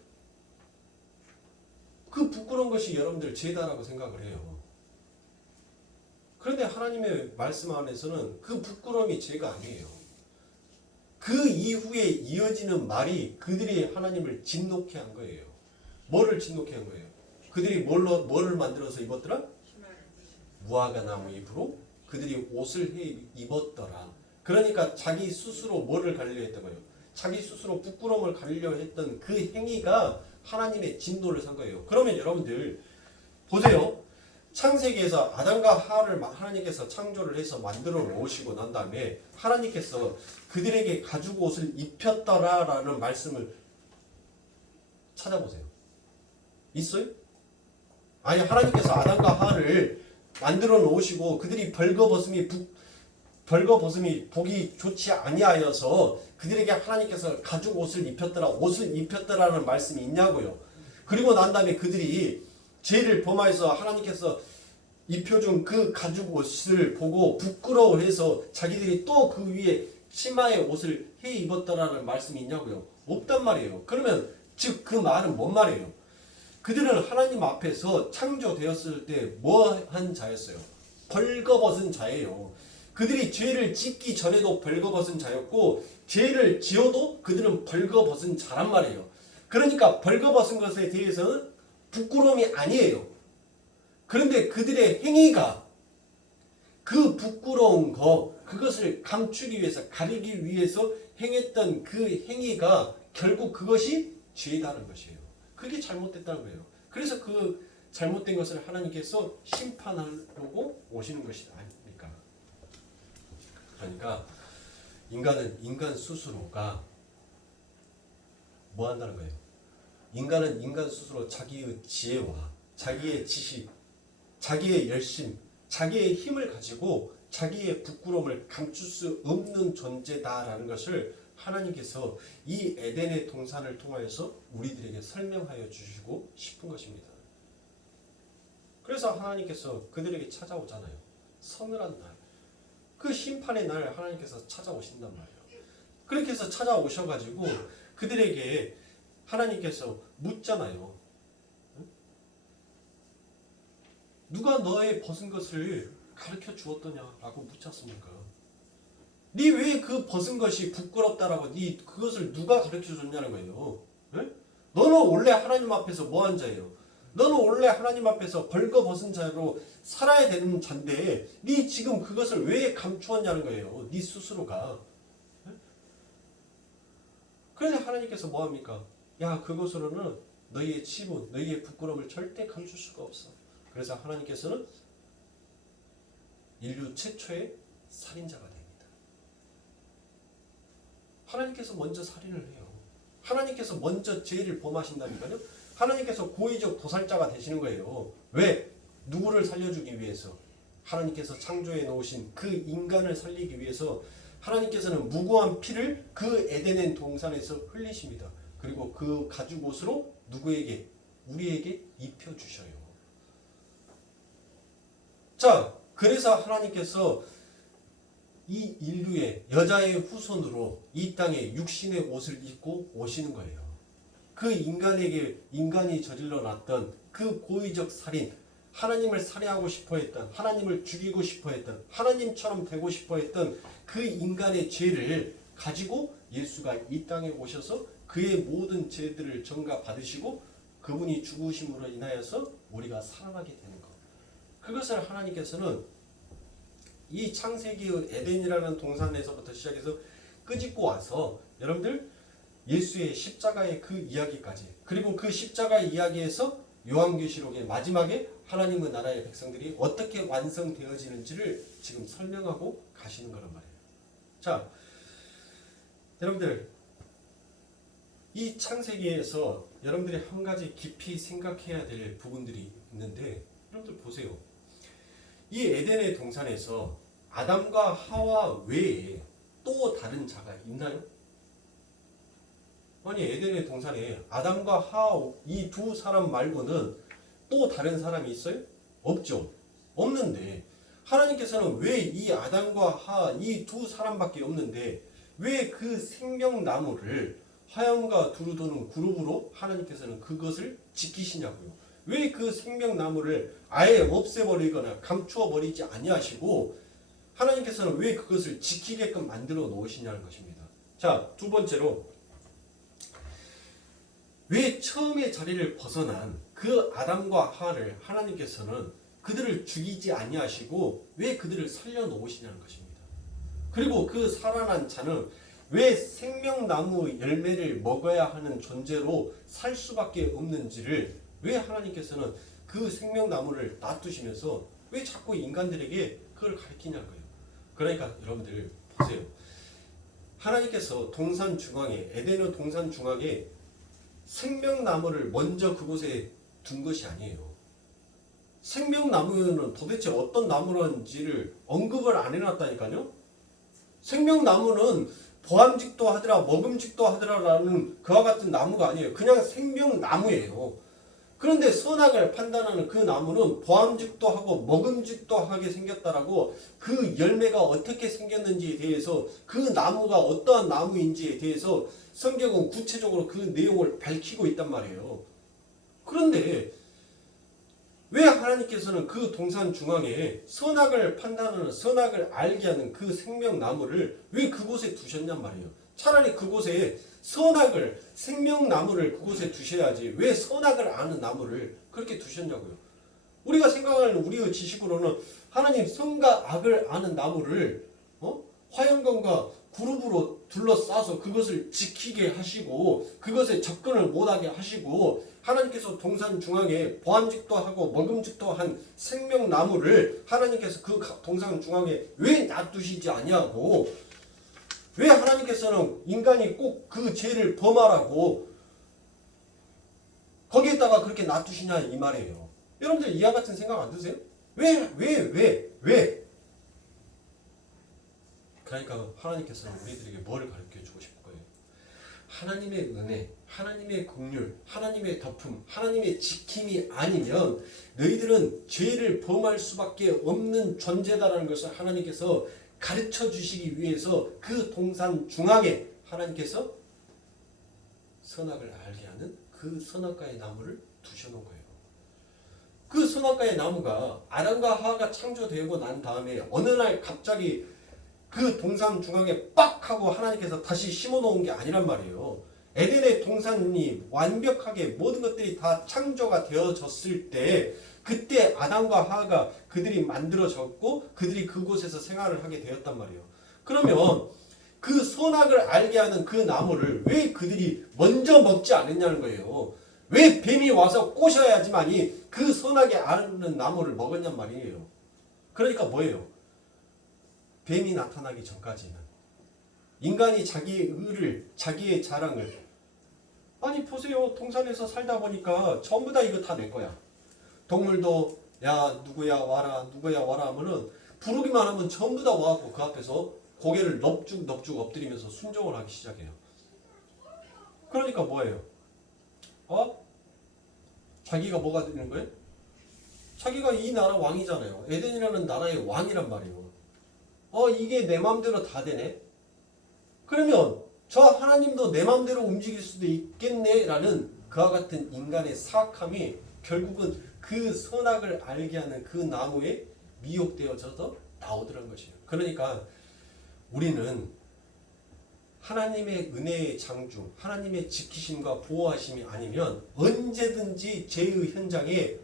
그 부끄러운 것이 여러분들 죄다라고 생각을 해요. 그런데 하나님의 말씀 안에서는 그 부끄러움이 죄가 아니에요. 그 이후에 이어지는 말이 그들이 하나님을 진노케 한 거예요. 뭐를 진노케 한 거예요? 그들이 뭐를 만들어서 입었더라? 무화과 나무 잎으로 그들이 옷을 해 입었더라. 그러니까 자기 스스로 뭐를 가리려 했던 거예요? 자기 스스로 부끄러움을 가리려 했던 그 행위가 하나님의 진노를 산 거예요. 그러면 여러분들 보세요. 창세기에서 아담과 하와를 하나님께서 창조를 해서 만들어 놓으시고 난 다음에 하나님께서 그들에게 가죽 옷을 입혔더라라는 말씀을 찾아보세요. 있어요? 아니 하나님께서 아담과 하와를 만들어 놓으시고 그들이 벌거벗음이 보기 좋지 아니하여서 그들에게 하나님께서 가죽 옷을 입혔더라는 말씀이 있냐고요. 그리고 난 다음에 그들이 죄를 범하여서 하나님께서 입혀준 그 가죽 옷을 보고 부끄러워해서 자기들이 또 그 위에 치마의 옷을 해 입었더라는 말씀이 있냐고요. 없단 말이에요. 그러면 즉 그 말은 뭔 말이에요? 그들은 하나님 앞에서 창조되었을 때 뭐한 자였어요? 벌거벗은 자예요. 그들이 죄를 짓기 전에도 벌거벗은 자였고 죄를 지어도 그들은 벌거벗은 자란 말이에요. 그러니까 벌거벗은 것에 대해서는 부끄러움이 아니에요. 그런데 그들의 행위가 그 부끄러운 그것을 감추기 위해서 가리기 위해서 행했던 그 행위가 결국 그것이 죄다는 것이에요. 그게 잘못됐다는 거예요. 그래서 그 잘못된 것을 하나님께서 심판하려고 오시는 것이 아닙니까? 그러니까 인간 스스로가 뭐 한다는 거예요? 인간은 인간 스스로 자기의 지혜와 자기의 지식, 자기의 열심, 자기의 힘을 가지고 자기의 부끄러움을 감출 수 없는 존재다라는 것을 하나님께서 이 에덴의 동산을 통하여서 우리들에게 설명하여 주시고 싶은 것입니다. 그래서 하나님께서 그들에게 찾아오잖아요. 서늘한 날, 그 심판의 날 하나님께서 찾아오신단 말이에요. 그렇게 해서 찾아오셔가지고 그들에게 하나님께서 묻잖아요. 누가 너의 벗은 것을 가르쳐 주었더냐라고 묻지 않습니까? 네 왜 그 벗은 것이 부끄럽다라고 네 그것을 누가 가르쳐 줬냐는 거예요. 네? 너는 원래 하나님 앞에서 뭐한 자예요? 너는 원래 하나님 앞에서 벌거벗은 자로 살아야 되는 자인데 네 지금 그것을 왜 감추었냐는 거예요. 네 스스로가. 네? 그래서 하나님께서 뭐합니까? 야 그것으로는 너희의 치부, 너희의 부끄러움을 절대 감출 수가 없어. 그래서 하나님께서는 인류 최초의 살인자가 됩니다. 하나님께서 먼저 살인을 해요. 하나님께서 먼저 죄를 범하신다니까요. 하나님께서 고의적 도살자가 되시는 거예요. 왜? 누구를 살려주기 위해서? 하나님께서 창조해 놓으신 그 인간을 살리기 위해서 하나님께서는 무고한 피를 그 에덴의 동산에서 흘리십니다. 그리고 그 가죽 옷으로 누구에게? 우리에게 입혀주셔요. 자, 그래서 하나님께서 이 인류의 여자의 후손으로 이 땅에 육신의 옷을 입고 오시는 거예요. 그 인간에게 인간이 저질러 놨던 그 고의적 살인, 하나님을 살해하고 싶어 했던, 하나님을 죽이고 싶어 했던, 하나님처럼 되고 싶어 했던 그 인간의 죄를 가지고 예수가 이 땅에 오셔서 그의 모든 죄들을 전가 받으시고 그분이 죽으심으로 인하여서 우리가 살아나게 되는 것. 그것을 하나님께서는 이 창세기의 에덴이라는 동산에서부터 시작해서 끄집고 와서 여러분들 예수의 십자가의 그 이야기까지, 그리고 그 십자가의 이야기에서 요한계시록의 마지막에 하나님의 나라의 백성들이 어떻게 완성되어지는지를 지금 설명하고 가시는 거란 말이에요. 자, 여러분들 이 창세기에서 여러분들이 한 가지 깊이 생각해야 될 부분들이 있는데, 여러분들 보세요. 이 에덴의 동산에서 아담과 하와 외에 또 다른 자가 있나요? 아니, 에덴의 동산에 아담과 하와 이 두 사람 말고는 또 다른 사람이 있어요? 없죠. 없는데 하나님께서는 왜 이 아담과 하와 이 두 사람밖에 없는데 왜 그 생명나무를 화염과 두루 도는 그룹으로 하나님께서는 그것을 지키시냐고요. 왜 그 생명나무를 아예 없애버리거나 감추어버리지 아니하시고 하나님께서는 왜 그것을 지키게끔 만들어 놓으시냐는 것입니다. 자, 두 번째로 왜 처음의 자리를 벗어난 그 아담과 하와를 하나님께서는 그들을 죽이지 아니하시고 왜 그들을 살려 놓으시냐는 것입니다. 그리고 그 살아난 자는 왜 생명나무 열매를 먹어야 하는 존재로 살 수밖에 없는지를 왜 하나님께서는 그 생명나무를 놔두시면서 왜 자꾸 인간들에게 그걸 가르치냐고요. 그러니까 여러분들 보세요. 하나님께서 동산 중앙에, 에덴의 동산 중앙에 생명나무를 먼저 그곳에 둔 것이 아니에요. 생명나무는 도대체 어떤 나무인지를 언급을 안 해놨다니까요. 생명나무는 보암직도 하더라 먹음직도 하더라라는 그와 같은 나무가 아니에요. 그냥 생명나무예요. 그런데 선악을 판단하는 그 나무는 보암직도 하고 먹음직도 하게 생겼다라고 그 열매가 어떻게 생겼는지에 대해서 그 나무가 어떠한 나무인지에 대해서 성경은 구체적으로 그 내용을 밝히고 있단 말이에요. 그런데 왜 하나님께서는 그 동산 중앙에 선악을 판단하는, 선악을 알게 하는 그 생명나무를 왜 그곳에 두셨냔 말이에요. 차라리 그곳에 선악을, 생명나무를 그곳에 두셔야지 왜 선악을 아는 나무를 그렇게 두셨냐고요. 우리가 생각하는 우리의 지식으로는 하나님 선과 악을 아는 나무를 화염검과 그룹으로 둘러싸서 그것을 지키게 하시고 그것에 접근을 못하게 하시고 하나님께서 동산 중앙에 보암직도 하고 먹음직도 한 생명나무를 하나님께서 그 동산 중앙에 왜 놔두시지 아니하고 왜 하나님께서는 인간이 꼭 그 죄를 범하라고 거기에다가 그렇게 놔두시냐 이 말이에요. 여러분들 이와 같은 생각 안 드세요? 왜? 그러니까 하나님께서는 우리들에게 뭐를 가르쳐주고 싶을 거예요? 하나님의 은혜, 하나님의 긍휼, 하나님의 덮음, 하나님의 지킴이 아니면 너희들은 죄를 범할 수밖에 없는 존재다라는 것을 하나님께서 가르쳐 주시기 위해서 그 동산 중앙에 하나님께서 선악을 알게 하는 그 선악과의 나무를 두셔놓은 거예요. 그 선악과의 나무가 아담과 하와가 창조되고 난 다음에 어느 날 갑자기 그 동산 중앙에 빡 하고 하나님께서 다시 심어놓은 게 아니란 말이에요. 에덴의 동산이 완벽하게 모든 것들이 다 창조가 되어졌을 때 그때 아담과 하와가 그들이 만들어졌고 그들이 그곳에서 생활을 하게 되었단 말이에요. 그러면 그 선악을 알게 하는 그 나무를 왜 그들이 먼저 먹지 않았냐는 거예요. 왜 뱀이 와서 꼬셔야지만이 그 선악에 아는 나무를 먹었냔 말이에요. 그러니까 뭐예요? 뱀이 나타나기 전까지는 인간이 자기의 의를, 자기의 자랑을, 아니 보세요. 동산에서 살다 보니까 전부 다 이거 다 내 거야. 동물도 야 누구야 와라 누구야 와라 하면은 부르기만 하면 전부 다 와갖고 그 앞에서 고개를 넙죽 엎드리면서 순종을 하기 시작해요. 그러니까 뭐예요? 자기가 뭐가 되는 거예요? 자기가 이 나라 왕이잖아요. 에덴이라는 나라의 왕이란 말이에요. 이게 내 마음대로 다 되네? 그러면 저 하나님도 내 마음대로 움직일 수도 있겠네라는 그와 같은 인간의 사악함이 결국은 그 선악을 알게 하는 그 나무에 미혹되어져서 나오더란 것이에요. 그러니까 우리는 하나님의 은혜의 장중, 하나님의 지키심과 보호하심이 아니면 언제든지 죄의 현장에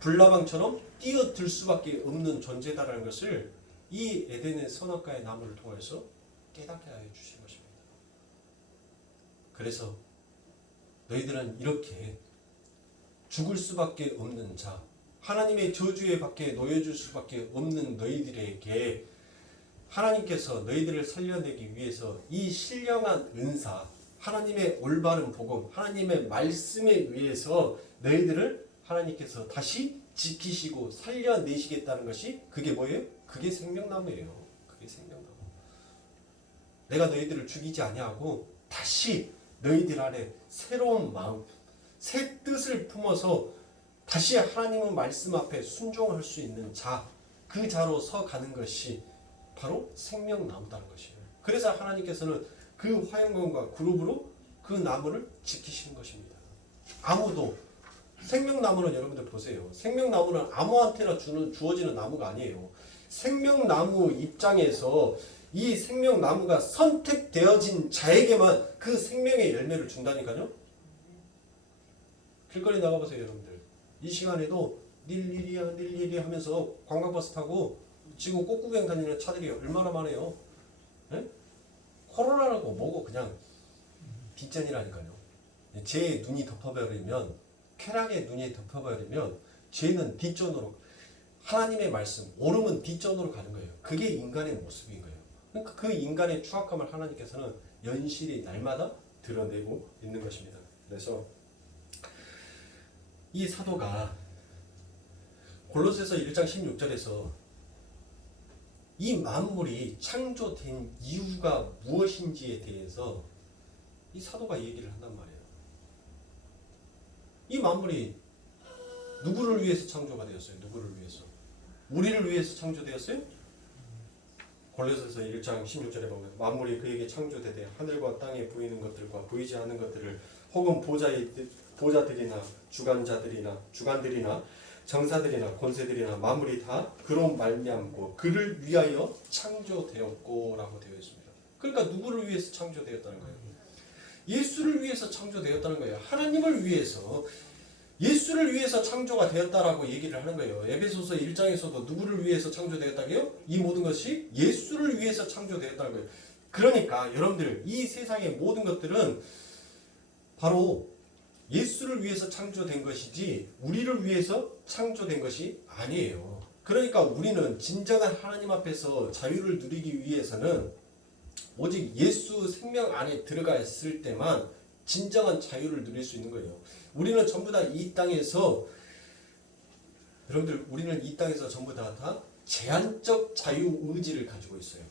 불나방처럼 뛰어들 수밖에 없는 존재다라는 것을 이 에덴의 선악과의 나무를 통해서 깨닫게 하여 주신 것입니다. 그래서 너희들은 이렇게 죽을 수밖에 없는 자, 하나님의 저주에 밖에 놓여줄 수밖에 없는 너희들에게 하나님께서 너희들을 살려내기 위해서 이 신령한 은사, 하나님의 올바른 복음, 하나님의 말씀에 의해서 너희들을 하나님께서 다시 지키시고 살려내시겠다는 것이 그게 뭐예요? 그게 생명나무예요. 그게 생명나무. 내가 너희들을 죽이지 아니하고 다시 너희들 안에 새로운 마음, 새 뜻을 품어서 다시 하나님의 말씀 앞에 순종할 수 있는 자, 그 자로 서 가는 것이 바로 생명나무다는 것이에요. 그래서 하나님께서는 그 화영관과 그룹으로 그 나무를 지키시는 것입니다. 아무도 생명나무는 여러분들 보세요. 생명나무는 아무한테나 주어지는 나무가 아니에요. 생명나무 입장에서 이 생명나무가 선택되어진 자에게만 그 생명의 열매를 준다니까요. 길거리 나가보세요 여러분들. 이 시간에도 닐일이 하면서 관광버스 타고 지금 꽃구경 다니는 차들이 얼마나 많아요. 네? 코로나라고 뭐고 그냥 뒷전이라니까요. 죄의 눈이 덮어버리면, 쾌락의 눈이 덮어버리면 죄는 뒷전으로, 하나님의 말씀, 옳음은 뒷전으로 가는 거예요. 그게 인간의 모습인 거예요. 그러니까 그 인간의 추악함을 하나님께서는 연실히 날마다 드러내고 있는 것입니다. 그래서 이 사도가 골로새서 1장 16절에서 이 만물이 창조된 이유가 무엇인지에 대해서 이 사도가 얘기를 한단 말이에요. 이 만물이 누구를 위해서 창조가 되었어요? 누구를 위해서? 우리를 위해서 창조되었어요? 골로새서 1장 16절에 보면 만물이 그에게 창조되되 하늘과 땅에 보이는 것들과 보이지 않는 것들을 혹은 보자들이나 주관들이나 정사들이나 권세들이나 만물이 다 그로 말미암고 그를 위하여 창조되었고라고 되어 있습니다. 그러니까 누구를 위해서 창조되었다는 거예요? 예수를 위해서 창조되었다는 거예요. 하나님을 위해서, 예수를 위해서 창조가 되었다라고 얘기를 하는 거예요. 에베소서 1장에서도 누구를 위해서 창조되었다고요? 이 모든 것이 예수를 위해서 창조되었다는 거예요. 그러니까 여러분들 이 세상의 모든 것들은 바로 예수를 위해서 창조된 것이지 우리를 위해서 창조된 것이 아니에요. 그러니까 우리는 진정한 하나님 앞에서 자유를 누리기 위해서는 오직 예수 생명 안에 들어가 있을 때만 진정한 자유를 누릴 수 있는 거예요. 우리는 전부 다 이 땅에서, 여러분들 우리는 이 땅에서 전부 다 제한적 자유의지를 가지고 있어요.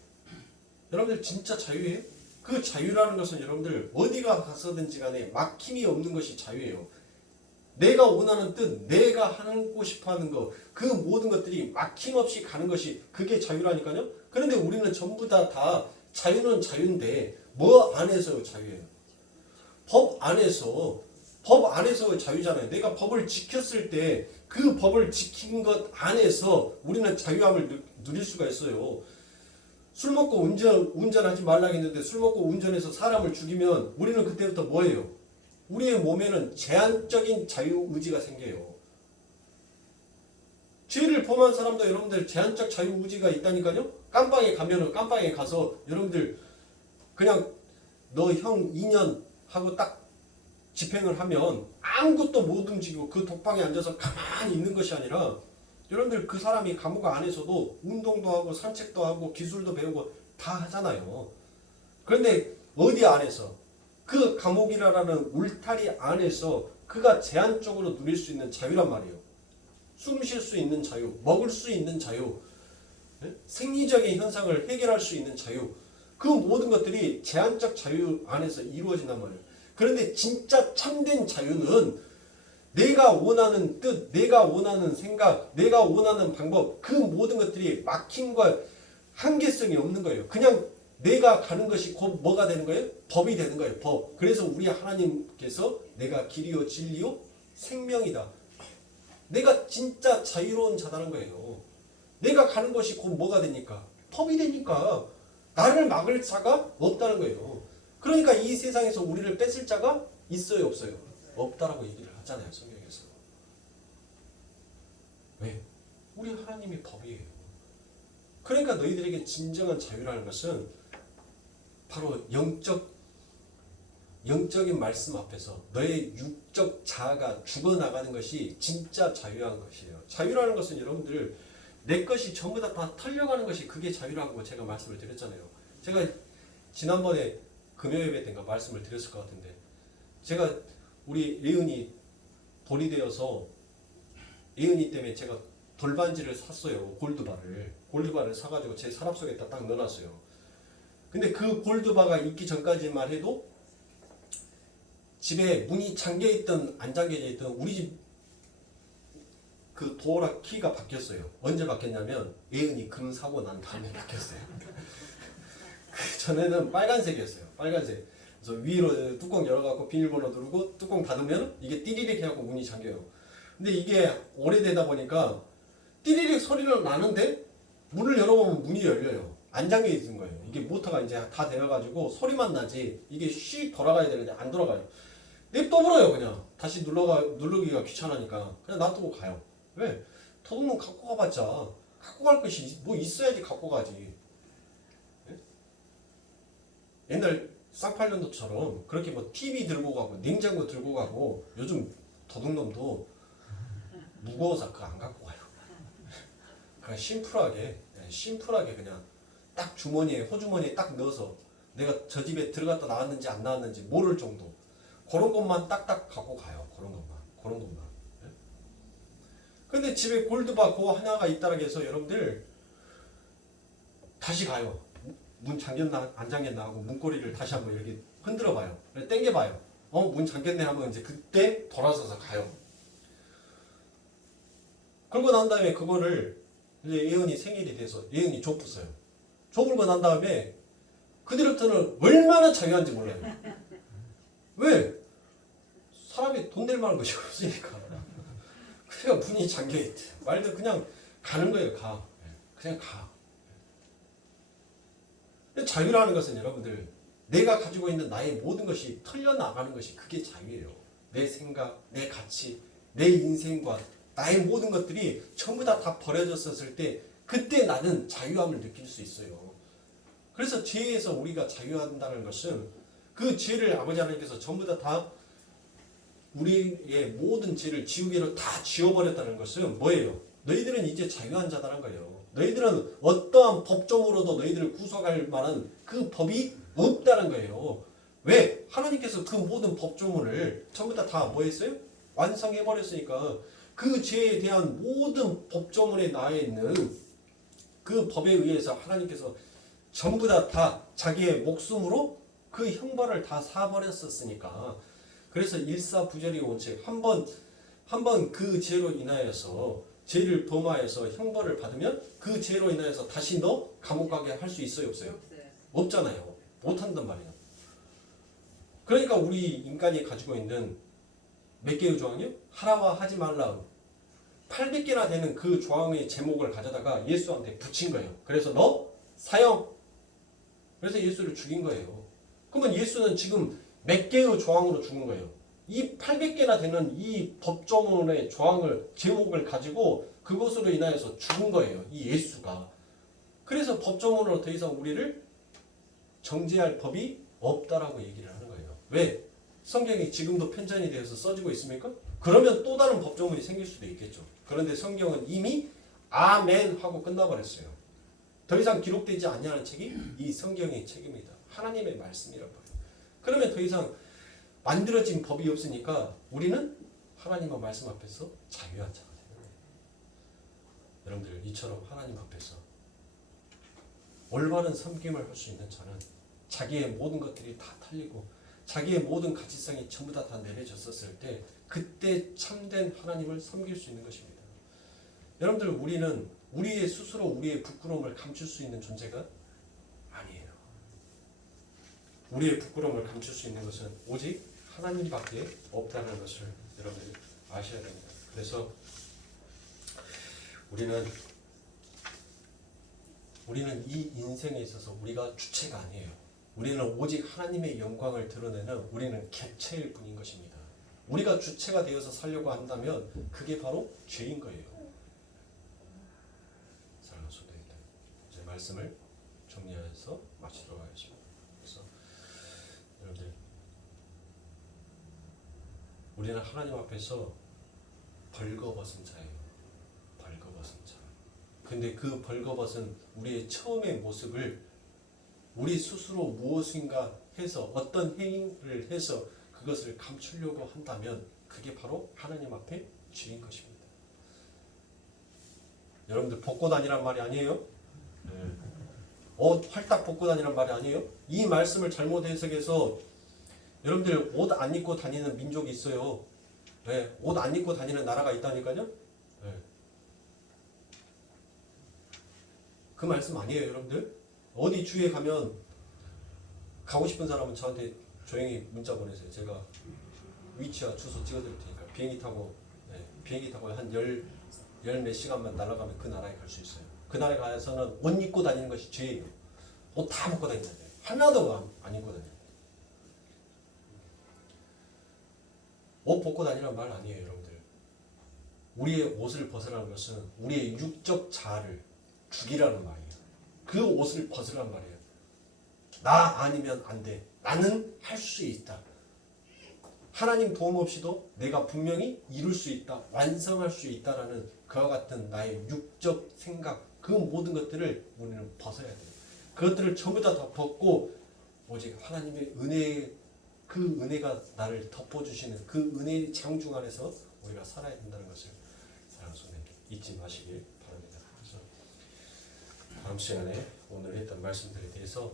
여러분들 진짜 자유예요? 그 자유라는 것은 여러분들 어디가 가서든지 간에 막힘이 없는 것이 자유예요. 내가 원하는 뜻, 내가 하고 싶어 하는 것, 그 모든 것들이 막힘없이 가는 것이 그게 자유라니까요. 그런데 우리는 전부 다 자유는 자유인데 뭐 안에서 자유예요? 법 안에서 자유잖아요. 내가 법을 지켰을 때 그 법을 지킨 것 안에서 우리는 자유함을 누릴 수가 있어요. 술 먹고 운전하지 말라고 했는데 술 먹고 운전해서 사람을 죽이면 우리는 그때부터 뭐예요? 우리의 몸에는 제한적인 자유의지가 생겨요. 죄를 범한 사람도 여러분들 제한적 자유의지가 있다니까요. 깜빵에 가면은 깜빵에 가서 여러분들 그냥 너 형 2년 하고 딱 집행을 하면 아무것도 못 움직이고 그 독방에 앉아서 가만히 있는 것이 아니라 여러분들 그 사람이 감옥 안에서도 운동도 하고 산책도 하고 기술도 배우고 다 하잖아요. 그런데 어디 안에서 그 감옥이라는 울타리 안에서 그가 제한적으로 누릴 수 있는 자유란 말이에요. 숨 쉴 수 있는 자유, 먹을 수 있는 자유, 생리적인 현상을 해결할 수 있는 자유, 그 모든 것들이 제한적 자유 안에서 이루어진단 말이에요. 그런데 진짜 참된 자유는 내가 원하는 뜻, 내가 원하는 생각, 내가 원하는 방법, 그 모든 것들이 막힘과 한계성이 없는 거예요. 그냥 내가 가는 것이 곧 뭐가 되는 거예요? 법이 되는 거예요. 법. 그래서 우리 하나님께서 내가 길이요 진리요 생명이다. 내가 진짜 자유로운 자다는 거예요. 내가 가는 것이 곧 뭐가 되니까? 법이 되니까 나를 막을 자가 없다는 거예요. 그러니까 이 세상에서 우리를 뺏을 자가 있어요, 없어요? 없다라고 얘기를 하잖아요, 성경에서. 왜? 우리 하나님이 법이에요. 그러니까 너희들에게 진정한 자유라는 것은 바로 영적인 말씀 앞에서 너의 육적 자아가 죽어나가는 것이 진짜 자유한 것이에요. 자유라는 것은 여러분들 내 것이 전부 다 털려가는 것이 그게 자유라고 제가 말씀을 드렸잖아요. 제가 지난번에 금요일에 된가 말씀을 드렸을 것 같은데 제가 우리 예은이 돌이 되어서 예은이 때문에 제가 돌반지를 샀어요. 골드바를 사가지고 제 서랍 속에다 딱 넣어놨어요. 근데 그 골드바가 있기 전까지만 해도 집에 문이 잠겨있던 안 잠겨져 있던 우리 집 그 도어락 키가 바뀌었어요. 언제 바뀌었냐면 예은이 금 사고 난 다음에 바뀌었어요. 그 전에는 빨간색이었어요. 빨간색. 그래서 위로 뚜껑 열어갖고 비밀번호 누르고 뚜껑 닫으면 이게 띠리릭 해갖고 문이 잠겨요. 근데 이게 오래되다 보니까 띠리릭 소리는 나는데 문을 열어보면 문이 열려요. 안 잠겨 있는 거예요. 이게 모터가 이제 다 되어가지고 소리만 나지 이게 쉬 돌아가야 되는데 안 돌아가요. 냅둬버려요. 그냥 다시 누르기가 귀찮으니까 그냥 놔두고 가요. 왜? 도둑놈 갖고 가봤자 갖고 갈 것이 뭐 있어야지 갖고 가지. 네? 옛날 쌍팔년도처럼 그렇게 뭐 TV 들고 가고 냉장고 들고 가고 요즘 도둑놈도 무거워서 그거 안 갖고 가요. 그냥 심플하게 그냥 딱 주머니에 호주머니에 딱 넣어서 내가 저 집에 들어갔다 나왔는지 안 나왔는지 모를 정도 그런 것만 딱딱 갖고 가요. 그런 것만. 근데 집에 골드바 그거 하나가 있다고 해서 여러분들 다시 가요. 문 잠겼나 안 잠겼나 하고 문고리를 다시 한번 이렇게 흔들어 봐요. 당겨봐요. 문 잠겼네 하면 이제 그때 돌아서서 가요. 그러고 난 다음에 그거를 이제 예은이 생일이 돼서 예은이 좁혔어요. 좁고 난 다음에 그뒤부터는 얼마나 자유한지 몰라요. 왜? 사람이 돈 낼 만한 것이 없으니까. 그러니까 문이 잠겨있대. 말도 그냥 가는 거예요. 그냥 가. 자유라는 것은 여러분들 내가 가지고 있는 나의 모든 것이 털려나가는 것이 그게 자유예요. 내 생각, 내 가치, 내 인생과 나의 모든 것들이 전부 다 버려졌었을 때 그때 나는 자유함을 느낄 수 있어요. 그래서 죄에서 우리가 자유한다는 것은 그 죄를 아버지 하나님께서 전부 다 우리의 모든 죄를 지우개로 다 지워버렸다는 것은 뭐예요? 너희들은 이제 자유한 자다는 거예요. 너희들은 어떠한 법정으로도 너희들을 구속할 만한 그 법이 없다는 거예요. 왜? 하나님께서 그 모든 법조문을 전부 다 뭐 했어요? 완성해버렸으니까 그 죄에 대한 모든 법조문에 나와 있는 그 법에 의해서 하나님께서 전부 다 자기의 목숨으로 그 형벌을 다 사버렸었으니까 그래서 일사부절의 원칙 한 번 그 죄로 인하여서 죄를 범하여서 형벌을 받으면 그 죄로 인하여서 다시 너 감옥 가게 할 수 있어요 없어요? 없잖아요. 못한단 말이에요. 그러니까 우리 인간이 가지고 있는 몇 개의 조항이요? 하라와 하지 말라 800개나 되는 그 조항의 제목을 가져다가 예수한테 붙인 거예요. 그래서 너 사형. 그래서 예수를 죽인 거예요. 그러면 예수는 지금 몇 개의 조항으로 죽은 거예요. 이 800개나 되는 이 법조문의 조항을 제목을 가지고 그것으로 인하여서 죽은 거예요. 이 예수가. 그래서 법조문으로 더 이상 우리를 정죄할 법이 없다라고 얘기를 하는 거예요. 왜? 성경이 지금도 편찬이 되어서 써지고 있습니까? 그러면 또 다른 법조문이 생길 수도 있겠죠. 그런데 성경은 이미 아멘 하고 끝나버렸어요. 더 이상 기록되지 않냐는 책이 이 성경의 책입니다. 하나님의 말씀이란 말이에요. 그러면 더 이상 만들어진 법이 없으니까 우리는 하나님의 말씀 앞에서 자유한 자가 되는 거예요. 여러분들 이처럼 하나님 앞에서 올바른 섬김을 할 수 있는 자는 자기의 모든 것들이 다 탈리고 자기의 모든 가치성이 전부 다 내려졌었을 때 그때 참된 하나님을 섬길 수 있는 것입니다. 여러분들 우리는 우리의 스스로 우리의 부끄러움을 감출 수 있는 존재가 아니에요. 우리의 부끄러움을 감출 수 있는 것은 오직 하나님밖에 없다는 것을 여러분들이 아셔야 됩니다. 그래서 우리는 이 인생에 있어서 우리가 주체가 아니에요. 우리는 오직 하나님의 영광을 드러내는 우리는 객체일 뿐인 것입니다. 우리가 주체가 되어서 살려고 한다면 그게 바로 죄인 거예요. 사랑하는 성도님들, 이제 말씀을 정리해서 마치도록 하겠습니다. 그래서 여러분들 우리는 하나님 앞에서 벌거벗은 자예요. 벌거벗은 자. 근데 그 벌거벗은 우리의 처음의 모습을 우리 스스로 무엇인가 해서 어떤 행위를 해서 그것을 감추려고 한다면 그게 바로 하나님 앞에 죄인 것입니다. 여러분들 벗고 다니란 말이 아니에요. 옷 활딱 벗고 다니란 말이 아니에요. 이 말씀을 잘못 해석해서 여러분들 옷 안 입고 다니는 민족이 있어요. 네, 옷 안 입고 다니는 나라가 있다니까요. 네. 그 말씀 아니에요, 여러분들. 어디 주위에 가면 가고 싶은 사람은 저한테 조용히 문자 보내세요. 제가 위치와 주소 찍어드릴 테니까 비행기 타고 한 열 몇 시간만 날아가면 그 나라에 갈 수 있어요. 그 나라에 가서는 옷 입고 다니는 것이 죄예요. 옷 다 벗고 다니는 거예요. 하나도 안 입고 다녀요. 옷 벗고 다니란 말 아니에요, 여러분들. 우리의 옷을 벗으라는 것은 우리의 육적 자아를 죽이라는 말이에요. 그 옷을 벗으라는 말이에요. 나 아니면 안 돼. 나는 할 수 있다. 하나님 도움 없이도 내가 분명히 이룰 수 있다. 완성할 수 있다라는 그와 같은 나의 육적 생각, 그 모든 것들을 우리는 벗어야 돼요. 그것들을 전부 다 벗고 오직 하나님의 은혜, 그 은혜가 나를 덮어주시는 그 은혜의 장중 안에서 우리가 살아야 된다는 것을 사랑하는 성도님 잊지 마시길 바랍니다. 그래서 다음 시간에 오늘 했던 말씀들에 대해서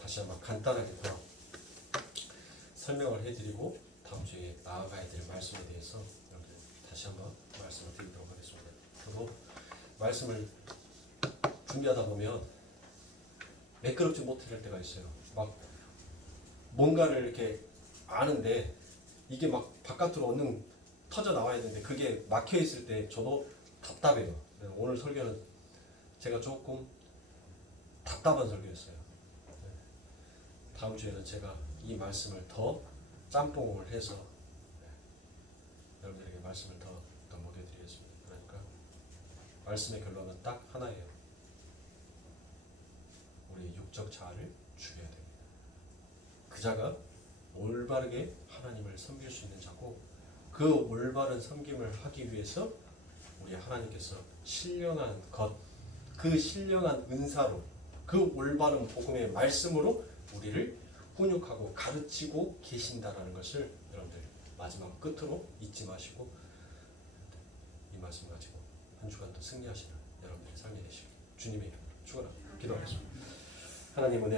다시 한번 간단하게 더 설명을 해드리고 다음 주에 나아가야 될 말씀에 대해서 여러분들 다시 한번 말씀을 드리도록 하겠습니다. 저도 말씀을 준비하다 보면 매끄럽지 못할 때가 있어요. 막 뭔가를 이렇게 아는데 이게 막 바깥으로 얼른 터져 나와야 되는데 그게 막혀 있을 때 저도 답답해요. 오늘 설교는 제가 조금 답답한 설교였어요. 다음 주에는 제가 이 말씀을 더 짬뽕을 해서 여러분들에게 말씀을 더 먹여드리겠습니다. 그러니까 말씀의 결론은 딱 하나예요. 우리 육적 자아를 죽여야 됩니다. 그 자가 올바르게 하나님을 섬길 수 있는 자고 그 올바른 섬김을 하기 위해서 우리 하나님께서 신령한 것, 그 신령한 은사로 그 올바른 복음의 말씀으로 우리를 훈육하고 가르치고 계신다라는 것을 여러분들 마지막 끝으로 잊지 마시고 이 말씀 가지고 한 주간도 승리하시는 여러분들의 삶이 되시길 주님의 이름으로 축원합니다. 기도하겠습니다. 하나님 은혜